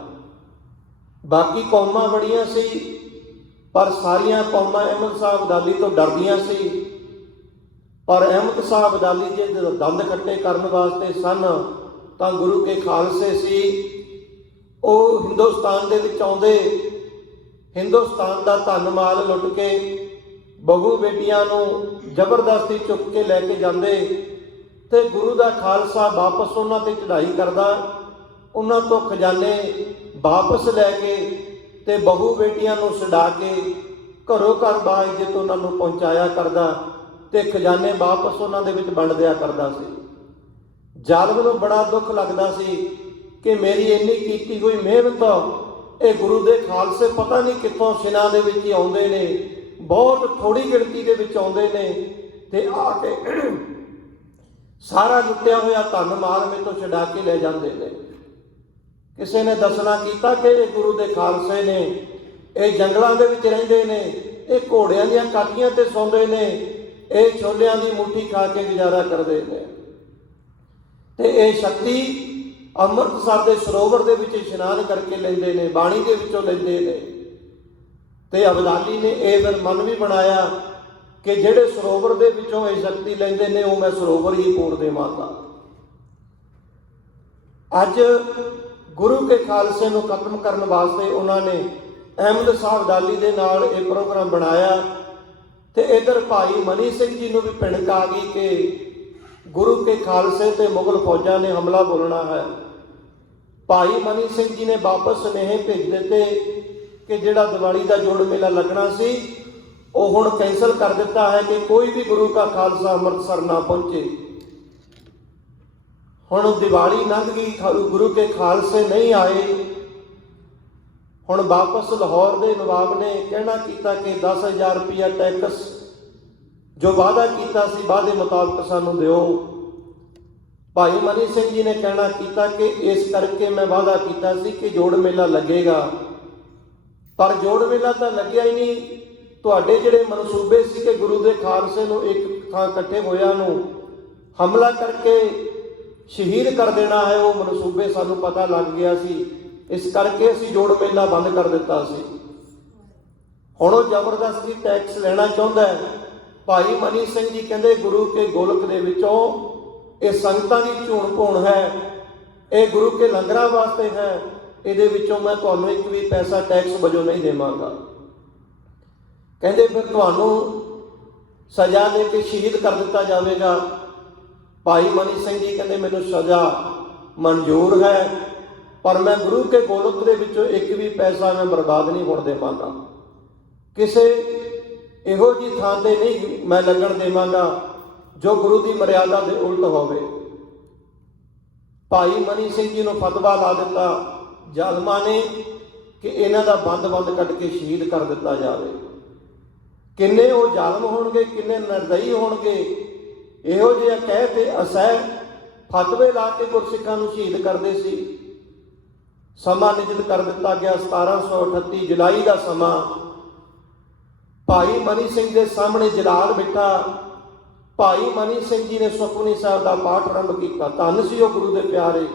ਬਾਕੀ ਕੌਮਾਂ ਬੜੀਆਂ ਸੀ ਪਰ ਸਾਰੀਆਂ ਕੌਮਾਂ ਅਹਿਮਦ ਸ਼ਾਹ ਅਬਦਾਲੀ ਤੋਂ ਡਰਦੀਆਂ ਸੀ। ਪਰ ਅਹਿਮਦ ਸ਼ਾਹ ਅਬਦਾਲੀ ਜੇ ਜਦੋਂ ਦੰਦ ਖੱਟੇ ਕਰਨ ਵਾਸਤੇ ਸਨ ਤਾਂ ਗੁਰੂ ਕੇ ਖਾਲਸੇ ਸੀ, ਉਹ ਹਿੰਦੁਸਤਾਨ ਦੇ ਵਿੱਚ ਆਉਂਦੇ, ਹਿੰਦੁਸਤਾਨ ਦਾ ਧਨ ਮਾਲ ਲੁੱਟ ਕੇ ਬਹੂ ਬੇਟੀਆਂ ਨੂੰ ਜ਼ਬਰਦਸਤੀ ਚੁੱਕ ਕੇ ਲੈ ਕੇ ਜਾਂਦੇ ਤੇ ਗੁਰੂ ਦਾ ਖਾਲਸਾ ਵਾਪਸ ਉਹਨਾਂ ਤੇ ਚੜ੍ਹਾਈ ਕਰਦਾ, ਉਹਨਾਂ ਤੋਂ ਖਜ਼ਾਨੇ ਵਾਪਸ ਲੈ ਕੇ ਤੇ ਬਹੂ ਬੇਟੀਆਂ ਨੂੰ ਛਡਾ ਕੇ ਘਰੋਂ ਘਰ ਬਾਇਜ਼ਤ ਉਹਨਾਂ ਨੂੰ ਪਹੁੰਚਾਇਆ ਕਰਦਾ ਤੇ ਖਜ਼ਾਨੇ ਵਾਪਸ ਉਹਨਾਂ ਦੇ ਵਿੱਚ ਵੰਡ ਦਿਆ ਕਰਦਾ ਸੀ। ਜ਼ਾਲਮ ਨੂੰ ਬੜਾ ਦੁੱਖ ਲੱਗਦਾ ਸੀ ਕਿ ਮੇਰੀ ਇੰਨੀ ਕੀਤੀ ਹੋਈ ਮਿਹਨਤ, ਇਹ ਗੁਰੂ ਦੇ ਖਾਲਸੇ ਪਤਾ ਨਹੀਂ ਕਿੱਥੋਂ ਸਿਨਾਂ ਦੇ ਵਿੱਚ ਹੀ ਆਉਂਦੇ ਨੇ, ਬਹੁਤ ਥੋੜੀ ਗਿਣਤੀ ਦੇ ਵਿੱਚ ਆਉਂਦੇ ਨੇ ਤੇ ਆ ਕੇ ਸਾਰਾ ਲੁੱਟਿਆ ਹੋਇਆ ਧਨ ਮਾਲ ਮੇਥੋਂ ਛਡਾ ਕੇ ਲੈ ਜਾਂਦੇ ਨੇ। ਕਿਸੇ ਨੇ ਦੱਸਣਾ ਕੀਤਾ ਕਿ ਇਹ ਗੁਰੂ ਦੇ ਖਾਲਸੇ ਨੇ, ਇਹ ਜੰਗਲਾਂ ਦੇ ਵਿੱਚ ਰਹਿੰਦੇ ਨੇ, ਇਹ ਘੋੜਿਆਂ ਦੀਆਂ ਕਾਠੀਆਂ ਤੇ ਸੌਂਦੇ ਨੇ, ਇਹ ਛੋਲਿਆਂ ਦੀ ਮੁੱਠੀ ਖਾ ਕੇ ਗੁਜ਼ਾਰਾ ਕਰਦੇ ਨੇ ਤੇ ਇਹ ਸ਼ਕਤੀ ਅੰਮ੍ਰਿਤਸਰ ਦੇ ਸਰੋਵਰ ਦੇ ਵਿੱਚ ਇਸ਼ਨਾਨ ਕਰਕੇ ਲੈਂਦੇ ਨੇ, ਬਾਣੀ ਦੇ ਵਿੱਚੋਂ ਲੈਂਦੇ ਨੇ। ਤੇ ਅਬਦਾਲੀ ਨੇ ਇਹ ਫਿਰ ਮਨ ਵੀ ਬਣਾਇਆ ਕਿ ਜਿਹੜੇ ਸਰੋਵਰ ਦੇ ਵਿੱਚੋਂ ਇਹ ਸ਼ਕਤੀ ਲੈਂਦੇ ਨੇ ਉਹ ਮੈਂ ਸਰੋਵਰ ਹੀ ਪੂਰ ਦੇਵਾਂਗਾ। ਅੱਜ ਗੁਰੂ ਕੇ ਖਾਲਸੇ ਨੂੰ ਖਤਮ ਕਰਨ ਵਾਸਤੇ ਉਹਨਾਂ ਨੇ ਅਹਿਮਦ ਸ਼ਾਹ ਅਬਦਾਲੀ ਦੇ ਨਾਲ ਇਹ ਪ੍ਰੋਗਰਾਮ ਬਣਾਇਆ ਤੇ ਇੱਧਰ ਭਾਈ ਮਨੀ ਸਿੰਘ ਜੀ ਨੂੰ ਵੀ ਭਿਣਕ ਆ ਗਈ ਕਿ ਗੁਰੂ ਕੇ ਖਾਲਸੇ ਤੇ ਮੁਗਲ ਫੌਜਾਂ ਨੇ ਹਮਲਾ ਬੋਲਣਾ ਹੈ। ਭਾਈ ਮਨੀ ਸਿੰਘ ਜੀ ਨੇ ਵਾਪਸ ਸੁਨੇਹੇ ਭੇਜ ਦਿੱਤੇ ਕਿ ਜਿਹੜਾ ਦੀਵਾਲੀ ਦਾ ਜੋੜ ਮੇਲਾ ਲੱਗਣਾ ਸੀ ਉਹ ਹੁਣ ਕੈਂਸਲ ਕਰ ਦਿੱਤਾ ਹੈ ਕਿ ਕੋਈ ਵੀ ਗੁਰੂ ਕਾ ਖਾਲਸਾ ਅੰਮ੍ਰਿਤਸਰ ਨਾ ਪਹੁੰਚੇ। ਹੁਣ ਦੀਵਾਲੀ ਲੰਘ ਗਈ, ਗੁਰੂ ਕੇ ਖਾਲਸੇ ਨਹੀਂ ਆਏ। ਹੁਣ ਵਾਪਸ ਲਾਹੌਰ ਦੇ ਨਵਾਬ ਨੇ ਕਹਿਣਾ ਕੀਤਾ ਕਿ 10,000 ਰੁਪਇਆ ਟੈਕਸ ਜੋ ਵਾਅਦਾ ਕੀਤਾ ਸੀ ਵਾਅਦੇ ਮੁਤਾਬਕ ਸਾਨੂੰ ਦਿਓ। ਭਾਈ ਮਨੀ ਸਿੰਘ ਜੀ ਨੇ ਕਹਿਣਾ ਕੀਤਾ ਕਿ ਇਸ ਕਰਕੇ ਮੈਂ ਵਾਅਦਾ ਕੀਤਾ ਸੀ ਕਿ ਜੋੜ ਮੇਲਾ ਲੱਗੇਗਾ, ਪਰ ਜੋੜ ਮੇਲਾ ਤਾਂ ਲੱਗਿਆ ਹੀ ਨਹੀਂ। ਤੁਹਾਡੇ ਜਿਹੜੇ ਮਨਸੂਬੇ ਸੀ ਕਿ ਗੁਰੂ ਦੇ ਖਾਲਸੇ ਨੂੰ ਇੱਕ ਥਾਂ ਇਕੱਠੇ ਹੋਇਆ ਨੂੰ ਹਮਲਾ ਕਰਕੇ ਸ਼ਹੀਦ ਕਰ ਦੇਣਾ ਹੈ, ਉਹ ਮਨਸੂਬੇ ਸਾਨੂੰ ਪਤਾ ਲੱਗ ਗਿਆ ਸੀ, ਇਸ ਕਰਕੇ ਅਸੀਂ ਜੋੜ ਮੇਲਾ ਬੰਦ ਕਰ ਦਿੱਤਾ ਸੀ। ਹੁਣ ਉਹ ਜ਼ਬਰਦਸਤੀ ਟੈਕਸ ਲੈਣਾ ਚਾਹੁੰਦਾ ਹੈ। ਭਾਈ ਮਨੀ ਸਿੰਘ ਜੀ ਕਹਿੰਦੇ ਗੁਰੂ ਕੇ ਗੋਲਕ ਦੇ ਵਿੱਚੋਂ ਇਹ ਸੰਗਤਾਂ ਦੀ ਝੂਣ ਭੂਣ ਹੈ, ਇਹ ਗੁਰੂ ਕੇ ਲੰਗਰਾਂ ਵਾਸਤੇ ਹੈ, ਇਹਦੇ ਵਿੱਚੋਂ ਮੈਂ ਤੁਹਾਨੂੰ ਇੱਕ ਵੀ ਪੈਸਾ ਟੈਕਸ ਵਜੋਂ ਨਹੀਂ ਦੇਵਾਂਗਾ। ਕਹਿੰਦੇ ਫਿਰ ਤੁਹਾਨੂੰ ਸਜ਼ਾ ਦੇ ਕੇ ਸ਼ਹੀਦ ਕਰ ਦਿੱਤਾ ਜਾਵੇਗਾ। ਭਾਈ ਮਨੀ ਸਿੰਘ ਜੀ ਕਹਿੰਦੇ ਮੈਨੂੰ ਸਜ਼ਾ ਮਨਜ਼ੂਰ ਹੈ, ਪਰ ਮੈਂ ਗੁਰੂ ਕੇ ਗੋਲਕ ਦੇ ਵਿੱਚੋਂ ਇੱਕ ਵੀ ਪੈਸਾ ਮੈਂ ਬਰਬਾਦ ਨਹੀਂ ਹੋਣ ਦੇਵਾਂਗਾ, ਕਿਸੇ ਇਹੋ ਜਿਹੀ ਥਾਂ ਤੇ ਨਹੀਂ ਮੈਂ ਲੱਗਣ ਦੇਵਾਂਗਾ ਜੋ ਗੁਰੂ ਦੀ ਮਰਿਆਦਾ ਦੇ ਉਲਟ ਹੋਵੇ। ਭਾਈ ਮਨੀ ਸਿੰਘ ਜੀ ਨੂੰ ਫਤਵਾ ਲਾ ਦਿੱਤਾ ਜ਼ਾਲਮਾਂ ਨੇ ਕਿ ਇਹਨਾਂ ਦਾ ਬੰਦ ਕੱਢ ਕੇ ਸ਼ਹੀਦ ਕਰ ਦਿੱਤਾ ਜਾਵੇ। ਕਿੰਨੇ ਉਹ ਜ਼ਾਲਮ ਹੋਣਗੇ, ਕਿੰਨੇ ਨਿਰਦਈ ਹੋਣਗੇ। ਇਹੋ ਜਿਹਾ ਕਹਿ ਤੇ ਅਸਹਿ ਫਤਵੇ ਲਾ ਕੇ ਗੁਰਸਿੱਖਾਂ ਨੂੰ ਸ਼ਹੀਦ ਕਰਦੇ ਸੀ। ਸਮਾਂ ਨਿਯਤ ਕਰ ਦਿੱਤਾ ਗਿਆ 1738 ਜੁਲਾਈ ਦਾ ਸਮਾਂ। ਭਾਈ ਮਨੀ ਸਿੰਘ ਦੇ ਸਾਹਮਣੇ ਜਲਾਲ ਬਿਠਾ ਭਾਈ ਮਨੀ ਸਿੰਘ ਜੀ ਨੇ ਸੁਖਮਨੀ ਸਾਹਿਬ ਦਾ ਪਾਠ ਆਰੰਭ ਕੀਤਾ। ਧੰਨ ਸੀ ਉਹ ਗੁਰੂ ਦੇ ਪਿਆਰੇ।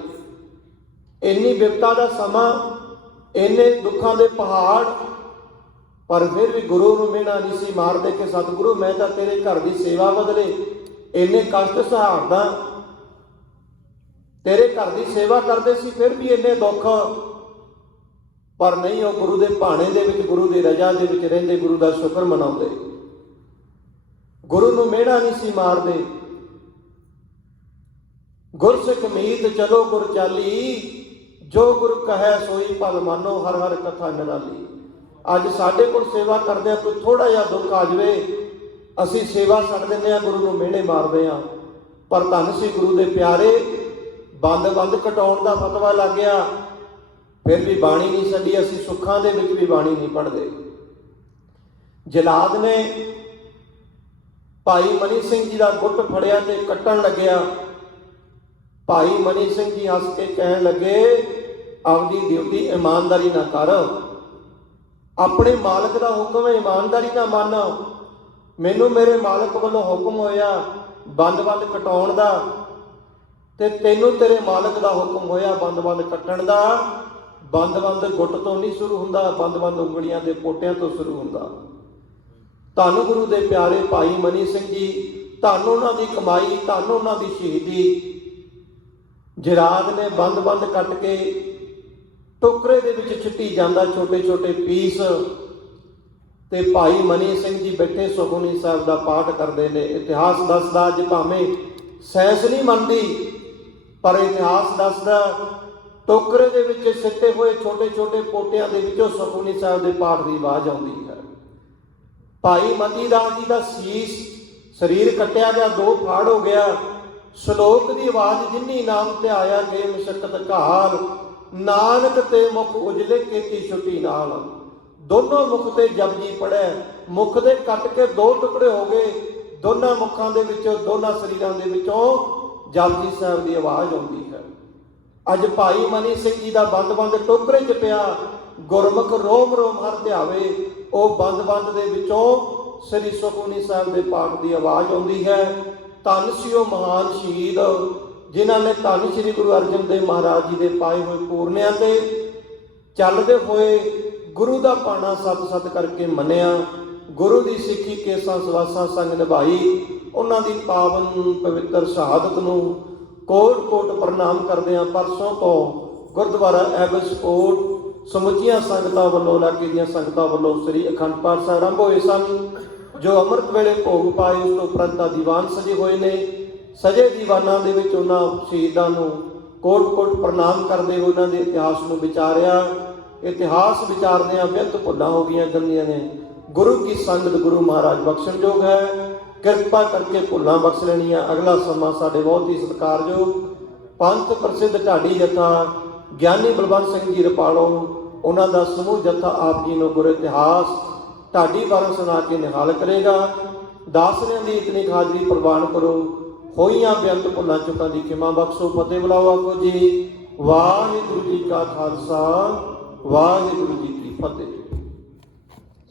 ਇੰਨੀ ਬਿਪਤਾ ਦਾ ਸਮਾਂ, ਇੰਨੇ ਦੁੱਖਾਂ ਦੇ ਪਹਾੜ, ਪਰ ਫਿਰ ਵੀ ਗੁਰੂ ਨੂੰ ਮਿਹਣਾ ਨਹੀਂ ਸੀ ਮਾਰਦੇ ਕਿ ਸਤਿਗੁਰੂ ਮੈਂ ਤਾਂ ਤੇਰੇ ਘਰ ਦੀ ਸੇਵਾ ਬਦਲੇ ਇੰਨੇ ਕਸ਼ਟ ਸਹਾਰਦਾ, ਤੇਰੇ ਘਰ ਦੀ ਸੇਵਾ ਕਰਦੇ ਸੀ ਫਿਰ ਵੀ ਇੰਨੇ ਦੁੱਖ। ਪਰ ਨਹੀਂ, ਉਹ ਗੁਰੂ ਦੇ ਭਾਣੇ ਦੇ ਵਿੱਚ, ਗੁਰੂ ਦੀ ਰਜ਼ਾ ਦੇ ਵਿੱਚ ਰਹਿੰਦੇ, ਗੁਰੂ ਦਾ ਸ਼ੁਕਰ ਮਨਾਉਂਦੇ, ਗੁਰੂ ਨੂੰ ਮਿਹਣਾ ਨਹੀਂ ਸੀ ਮਾਰਦੇ। ਗੁਰਸਿੱਖ ਮੀਤ ਚਲੋ ਗੁਰ ਚਾਲੀ, ਜੋ ਗੁਰ ਕਹੈ ਸੋਈ ਭਲ ਮਾਨੋ, ਹਰ ਹਰ ਕਥਾ ਨਿਰਾਲੀ। ਅੱਜ ਸਾਡੇ ਕੋਲ ਸੇਵਾ ਕਰਦੇ ਆ, ਕੋਈ ਥੋੜਾ ਜਿਹਾ ਦੁੱਖ ਆ ਜਾਵੇ ਅਸੀਂ ਸੇਵਾ ਛੱਡ ਦਿੰਦੇ ਹਾਂ, ਗੁਰੂ ਨੂੰ ਮਿਹਣੇ ਮਾਰਦੇ ਹਾਂ। ਪਰ ਧੰਨ ਸੀ ਗੁਰੂ ਦੇ ਪਿਆਰੇ, ਬੰਦ ਕਟਾਉਣ ਦਾ ਫਤਵਾ ਲੱਗ ਗਿਆ, ਫਿਰ ਵੀ ਬਾਣੀ ਨਹੀਂ ਛੱਡੀ। ਅਸੀਂ ਸੁੱਖਾਂ ਦੇ ਵਿੱਚ ਵੀ ਬਾਣੀ ਨਹੀਂ ਪੜ੍ਹਦੇ। ਜਲਾਦ ਨੇ ਭਾਈ ਮਨੀ ਸਿੰਘ ਜੀ ਦਾ ਗੁੱਟ ਫੜਿਆ ਤੇ ਕੱਟਣ ਲੱਗਿਆ। ਭਾਈ ਮਨੀ ਸਿੰਘ ਜੀ ਹੱਸ ਕੇ ਕਹਿਣ ਲੱਗੇ, ਆਪਦੀ ਡਿਊਟੀ ਇਮਾਨਦਾਰੀ ਨਾ ਕਰ, ਆਪਣੇ ਮਾਲਕ ਦਾ ਹੁਕਮ ਹੈ, ਇਮਾਨਦਾਰੀ ਨਾ ਮੰਨ। ਮੈਨੂੰ ਮੇਰੇ ਮਾਲਕ ਵੱਲੋਂ ਹੁਕਮ ਹੋਇਆ ਬੰਦ ਕਟਾਉਣ ਦਾ, ਤੇ ਤੈਨੂੰ ਤੇਰੇ ਮਾਲਕ ਦਾ ਹੁਕਮ ਹੋਇਆ ਬੰਦ ਕੱਟਣ ਦਾ। ਬੰਦ ਗੁੱਟ ਤੋਂ ਨਹੀਂ ਸ਼ੁਰੂ ਹੁੰਦਾ, ਬੰਦ ਉਂਗਲੀਆਂ ਦੇ ਪੋਟਿਆਂ ਤੋਂ ਸ਼ੁਰੂ ਹੁੰਦਾ। ਧੰਨ ਗੁਰੂ ਦੇ ਪਿਆਰੇ ਭਾਈ ਮਨੀ ਸਿੰਘ ਜੀ, ਧੰਨ ਉਹਨਾਂ ਦੀ ਕਮਾਈ, ਧੰਨ ਉਹਨਾਂ ਦੀ ਸ਼ਹੀਦੀ। ਜਲਾਦ ਨੇ ਬੰਦ ਕੱਟ ਕੇ ਟੋਕਰੇ ਦੇ ਵਿੱਚ ਛਿੱਟੀ ਜਾਂਦਾ, ਛੋਟੇ ਪੀਸ, ਤੇ ਭਾਈ ਮਨੀ ਸਿੰਘ ਜੀ ਬੈਠੇ ਸੁਖਮਨੀ ਸਾਹਿਬ ਦਾ ਪਾਠ ਕਰਦੇ ਨੇ। ਇਤਿਹਾਸ ਦੱਸਦਾ, ਅੱਜ ਭਾਵੇਂ ਸਾਇੰਸ ਨਹੀਂ ਮੰਨਦੀ, ਪਰ ਇਤਿਹਾਸ ਦੱਸਦਾ ਟੋਕਰੇ ਦੇ ਵਿੱਚ ਸਿੱਟੇ ਹੋਏ ਛੋਟੇ ਪੋਟਿਆਂ ਦੇ ਵਿੱਚੋਂ ਸੁਖਮਨੀ ਸਾਹਿਬ ਦੇ ਪਾਠ ਦੀ ਆਵਾਜ਼ ਆਉਂਦੀ ਹੈ। ਭਾਈ ਮਤੀ ਦਾਸ ਜੀ ਦਾ ਸੀਸ, ਸਰੀਰ ਕੱਟਿਆ ਗਿਆ, 2 ਫਾੜ ਹੋ ਗਿਆ। ਸ਼ਲੋਕ ਦੀ ਆਵਾਜ਼, ਜਿਨੀ ਨਾਮ ਤੇ ਆਇਆ ਗਏ ਮਸ਼ੱਕਤ ਘਾਲ, ਨਾਨਕ ਤੇ ਮੁਖ ਉਜਲੇ ਕੀਤੀ ਛੁੱਟੀ ਨਾਲ। ਦੋਨੋਂ ਮੁਖ ਤੇ ਜਪਜੀ ਪੜਿਆ, ਮੁਖ ਦੇ ਕੱਟ ਕੇ 2 ਟੁਕੜੇ ਹੋ ਗਏ। ਦੋਨਾਂ ਮੁਖਾਂ ਦੇ ਵਿੱਚੋਂ, ਦੋਨਾਂ ਸਰੀਰਾਂ ਦੇ ਵਿੱਚੋਂ ਜਪਜੀ ਸਾਹਿਬ ਦੀ ਆਵਾਜ਼ ਆਉਂਦੀ ਹੈ। ਅੱਜ ਭਾਈ ਮਨੀ ਸਿੰਘ ਜੀ ਦਾ ਬੰਦ ਟੋਕਰੇ 'ਚ ਪਿਆ, ਗੁਰਮੁਖ ਰੋਮ ਹਰ ਧਿਆਵੇ। ਉਹ ਬੰਦ ਦੇ ਵਿੱਚੋਂ ਸ੍ਰੀ ਸੁਖਮਨੀ ਸਾਹਿਬ ਦੇ ਪਾਠ ਦੀ ਆਵਾਜ਼ ਆਉਂਦੀ ਹੈ। ਧੰਨ ਸੀ ਉਹ ਮਹਾਨ ਸ਼ਹੀਦ, ਜਿਨ੍ਹਾਂ ਨੇ ਧੰਨ ਸ੍ਰੀ ਗੁਰੂ ਅਰਜਨ ਦੇਵ ਮਹਾਰਾਜ ਜੀ ਦੇ ਪਾਏ ਹੋਏ ਪੂਰਨਿਆਂ ਤੇ ਚੱਲਦੇ ਹੋਏ ਗੁਰੂ ਦਾ ਪਾਣਾ ਸਤ ਕਰਕੇ ਮੰਨਿਆ, ਗੁਰੂ ਦੀ ਸਿੱਖੀ ਕੇਸਾਂ ਸਵਾਸਾਂ ਸੰਗ ਨਿਭਾਈ। ਉਹਨਾਂ ਦੀ ਪਾਵਨ ਪਵਿੱਤਰ ਸ਼ਹਾਦਤ ਨੂੰ ਕੋਟ ਪ੍ਰਣਾਮ ਕਰਦੇ ਹਾਂ। ਪਰਸੋਂ ਤੋਂ ਗੁਰਦੁਆਰਾ ਐਬਸਕੋਟ ਸਮੁੱਚੀਆਂ ਸੰਗਤਾਂ ਵੱਲੋਂ, ਇਲਾਕੇ ਦੀਆਂ ਸੰਗਤਾਂ ਵੱਲੋਂ ਸ੍ਰੀ ਅਖੰਡ ਪਾਠ ਸਾਹਿਬ ਆਰੰਭ ਹੋਏ ਸਨ, ਜੋ ਅੰਮ੍ਰਿਤ ਵੇਲੇ ਭੋਗ ਪਾਏ। ਉਸ ਤੋਂ ਉਪਰੰਤ ਦੀਵਾਨ ਸਜੇ ਹੋਏ ਨੇ। ਸਜੇ ਦੀਵਾਨਾਂ ਦੇ ਵਿੱਚ ਉਹਨਾਂ ਸ਼ਹੀਦਾਂ ਨੂੰ ਕੋਟ ਪ੍ਰਣਾਮ ਕਰਦੇ ਹੋਏ ਉਹਨਾਂ ਦੇ ਇਤਿਹਾਸ ਨੂੰ ਵਿਚਾਰਿਆ। ਇਤਿਹਾਸ ਵਿਚਾਰਦਿਆਂ ਵਿਅਕਤ ਭੁੱਲਾਂ ਹੋ ਗਈਆਂ ਗੰਦੀਆਂ ਨੇ। ਗੁਰੂ ਕੀ ਸੰਗਤ ਗੁਰੂ ਮਹਾਰਾਜ ਬਖਸ਼ਣਯੋਗ ਹੈ, ਕਿਰਪਾ ਕਰਕੇ ਭੁੱਲਾਂ ਬਖਸ਼ ਲੈਣੀਆਂ। ਅਗਲਾ ਸਮਾਂ ਸਾਡੇ ਬਹੁਤ ਹੀ ਸਤਿਕਾਰਯੋਗ ਪੰਥ ਪ੍ਰਸਿੱਧ ਢਾਡੀ ਜਥਾ ਗਿਆਨੀ ਬਲਵੰਤ ਸਿੰਘ ਜੀ ਰਪਾਲੋਂ, ਉਹਨਾਂ ਦਾ ਸਮੂਹ ਜਥਾ ਆਪ ਜੀ ਨੂੰ ਗੁਰ ਇਤਿਹਾਸ ਢਾਡੀ ਬਾਰੇ ਸੁਣਾ ਕੇ ਨਿਹਾਲ ਕਰੇਗਾ। ਦਾਸਰਿਆਂ ਦੀ ਇਤਨੀ ਹਾਜ਼ਰੀ ਪ੍ਰਵਾਨ ਕਰੋ। ਹੋਈਆਂ ਬੇਅੰਤ ਭੁੱਲਾਂ ਚੁੱਕਾਂ ਦੀ ਖਿਮਾ ਬਖਸ਼ੋ। ਫਤਿਹ ਬੁਲਾਓ ਆਖੋ ਜੀ। ਵਾਹਿਗੁਰੂ ਜੀ ਕਾ ਖਾਲਸਾ, ਵਾਹਿਗੁਰੂ ਜੀ ਕੀ ਫਤਿਹ।